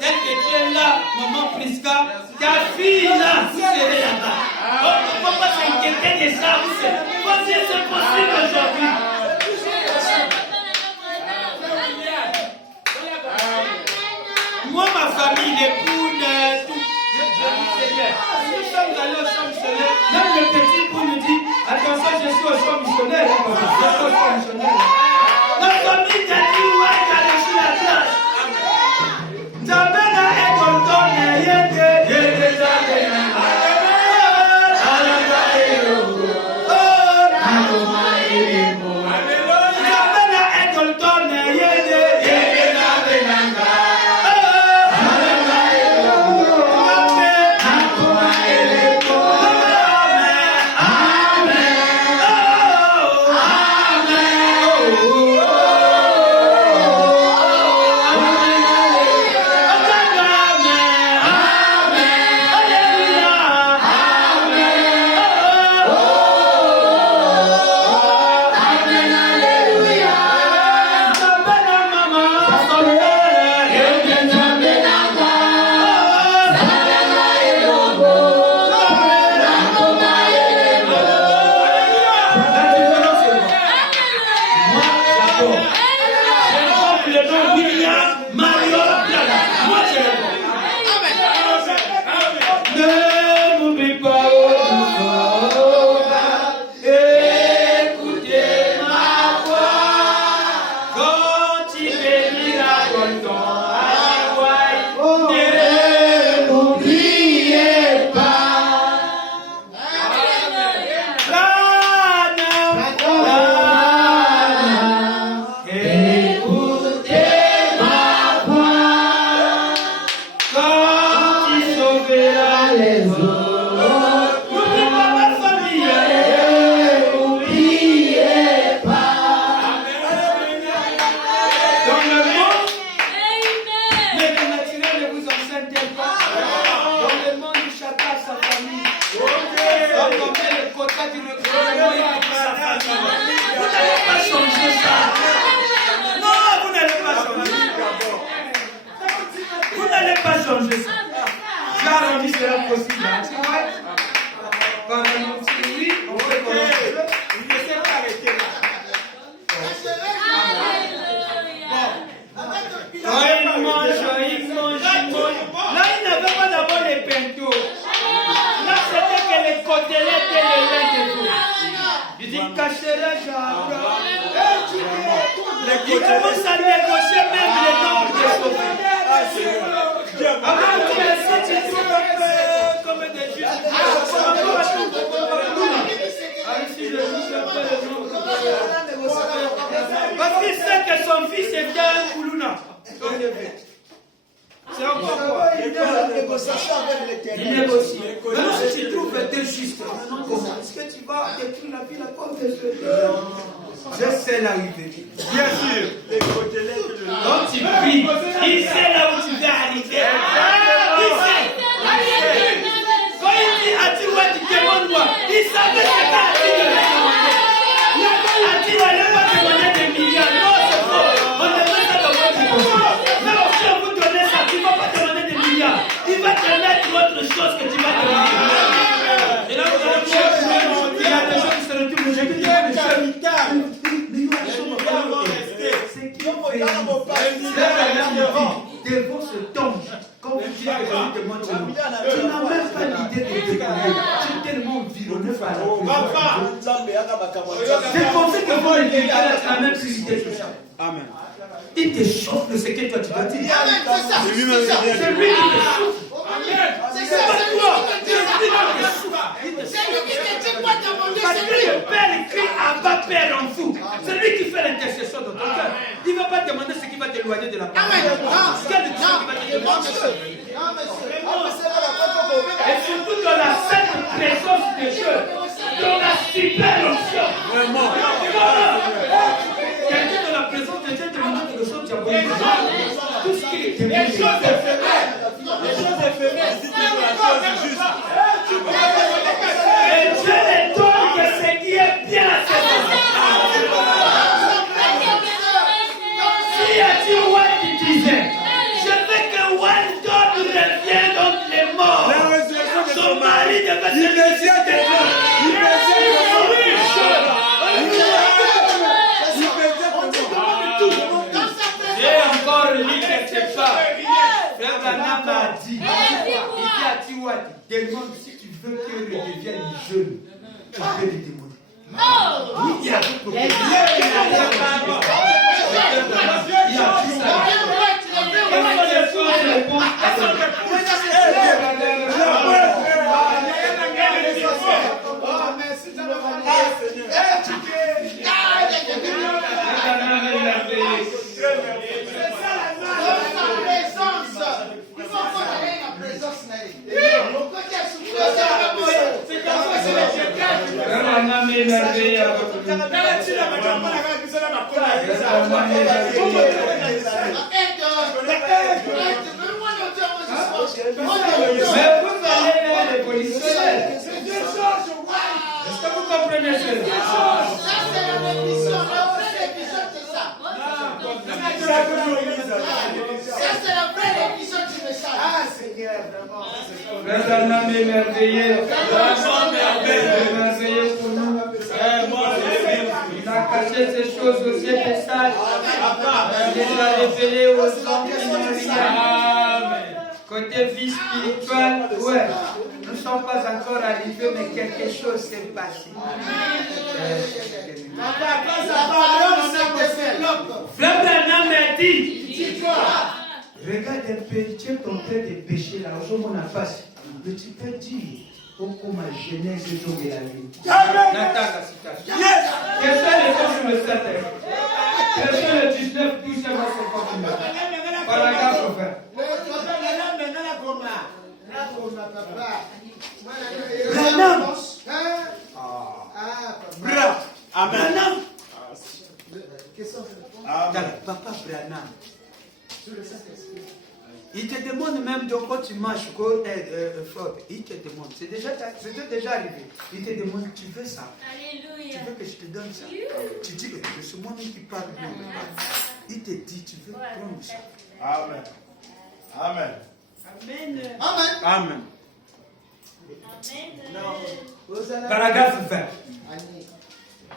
tel que tu es là, maman Priska, ta fille là, vous serez là-bas. On ne peut pas s'inquiéter de ça, vous serez. Voici, c'est possible aujourd'hui. Moi, ma famille, l'époux, tout. Nous sommes allés au champ missionnaire. Même le petit pour nous dit, attention, je suis au champ missionnaire. Je suis au champ missionnaire. La famille t'a dit, ouais, t'as laissé la classe. T'amènes à être content, vie sera possible. Quand on dit oui, on peut commencer. Il ne s'est pas arrêté là. Il mange. Là, il n'avait pas d'abord les pintos. Là, c'était que les côtelettes et les laits de veau. Il dit, cachez-les, Jabra. Il commence à négocier même les nombres de sauver. Avant que les sites se trouvent un peu comme des juges. Ici, je touche un peu le nom. Parce qu'il sait que son fils est bien un Koulouna. C'est encore quoi? Il négocie. Maintenant, si tu trouves deux justes, est-ce que tu vas détruire la ville à cause de ce? Je sais là où il veut. Bien sûr. Les côtelettes. Donc tu pries. Il sait là où tu veux arriver. Il sait. Quand il dit Atiwa, tu demandes-moi. Il savait ce qu'Ati devait demander. Ati n'allait pas demander des milliards. Non, c'est faux. On ne devrait pas demander des milliards. Mais si on vous donne ça, tu ne vas pas demander des milliards. Il va te mettre autre chose que tu vas demander. Et là, vous allez voir, il y a des gens qui se retrouvent. Je dis, devant ce tombe, quand vous dites que je demande ce nom, tu n'as même pas l'idée de te demander. Tu es tellement environné par la présence. C'est pour ça que vous ne la même idée que ça. Amen. Il te chauffe de ce que toi tu dois dire. C'est lui-même qui vient. C'est lui qui te chauffe. C'est pas toi. C'est lui qui te dit quoi demander. Parce que le Père écrit Abba Père en vous. C'est lui qui fait l'intercession dans ton cœur. Il ne va pas demander ce qui va t'éloigner de la parole. Quel est ce qui va t'éloigner? Et surtout dans la sainte présence de Dieu, dans la super onction. Vraiment. Quelqu'un dans la présence de Dieu te demande quelque chose, tu as besoin de tout ce qu'il est demandé. Les choses éphémères. Les choses éphémères. Si tu veux la chose juste. Et Dieu ne donne que ce qui est bien à ses enfants. Si Atiwa disait, je veux que Waldon revienne entre les morts. Son mari devait se laisser de et encore lui ne sait pas. Frère Branham a dit, il dit à Atiwa, demande si tu veux qu'il redevienne jeune. Tu peux lui demander. Oui, il y a d'autres problèmes. Il y a tout ça. Mais vous allez les policiers. Est-ce que vous comprenez cela? Ça, c'est la révision. La vraie révision, c'est ça. Ça, c'est la vraie révision du message. Ah, Seigneur, vraiment. Frère Branham est merveilleux. Merveilleux pour nous. Il a caché ces choses aux yeux des sages. Il les a révélées aux hommes qui n'ont rien. Côté vie spirituelle, ouais, nous ne sommes pas encore arrivés, mais quelque chose s'est passé. Frère Branham m'a dit, regarde un peu, tu es en train de pécher là, aujourd'hui on a face. Mais tu peux dire, pourquoi ma jeunesse est tombée la vie? N'attends la citation. Quel est le temps sur le 7? Verset le 19, 12, 59. Paragraphe 20. Branham. Branham. Papa Branham. Il te demande même de quand tu marches, fort, il te demande, c'était déjà arrivé. Il te demande, tu veux ça? Alléluia. Tu veux que je te donne ça? Tu dis que c'est moi-même qui parle. Il te dit, tu veux prendre ça? Amen. Amen. Amen. Amen. Paragraphe 20.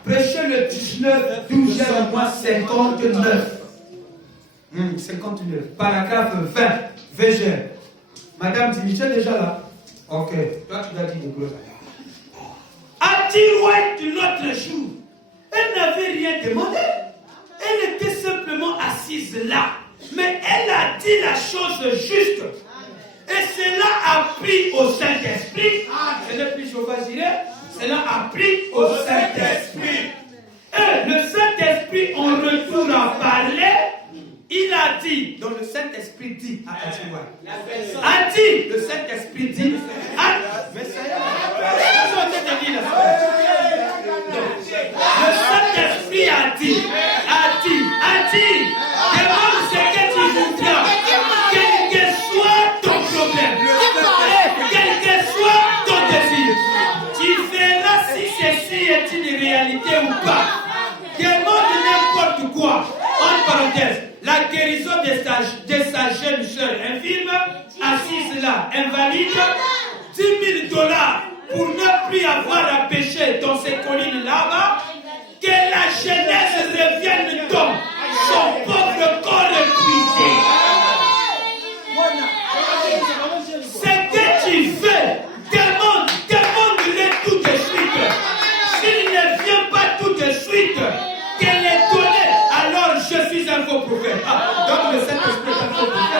Prêchez le 19, 12e mois 59. 59. Paragraphe 20. VG. Madame Dimichel est déjà là. Ok. Toi, tu dois dire de gloire. Atirouette de l'autre jour. Elle n'avait rien demandé. Elle était simplement assise là. Mais elle a dit la chose juste. Et cela a pris au Saint-Esprit. Ce n'est plus chauffage direct. Cela a pris au Saint-Esprit. Et le Saint-Esprit, en retour à parler, il a dit. Donc le Saint-Esprit dit à Atirouette. A dit. Le Saint-Esprit dit. Mais ça y est. Le Saint-Esprit a dit. Demande ce que tu voudras. Quel que soit ton problème. Quel que soit ton désir. Tu verras si ceci est une réalité ou pas. Demande n'importe quoi. En parenthèse, la guérison de sa jeune soeur infirme, assise là, invalide, $10,000 pour ne plus avoir à pécher dans ces collines là-bas, que la jeunesse revienne dans son pauvre corps épuisé. Ce que tu fais, demande-le tout de suite. S'il ne vient pas tout de suite, qu'elle est donnée, alors je suis un faux prophète. Donc le Saint-Esprit est un faux prophète.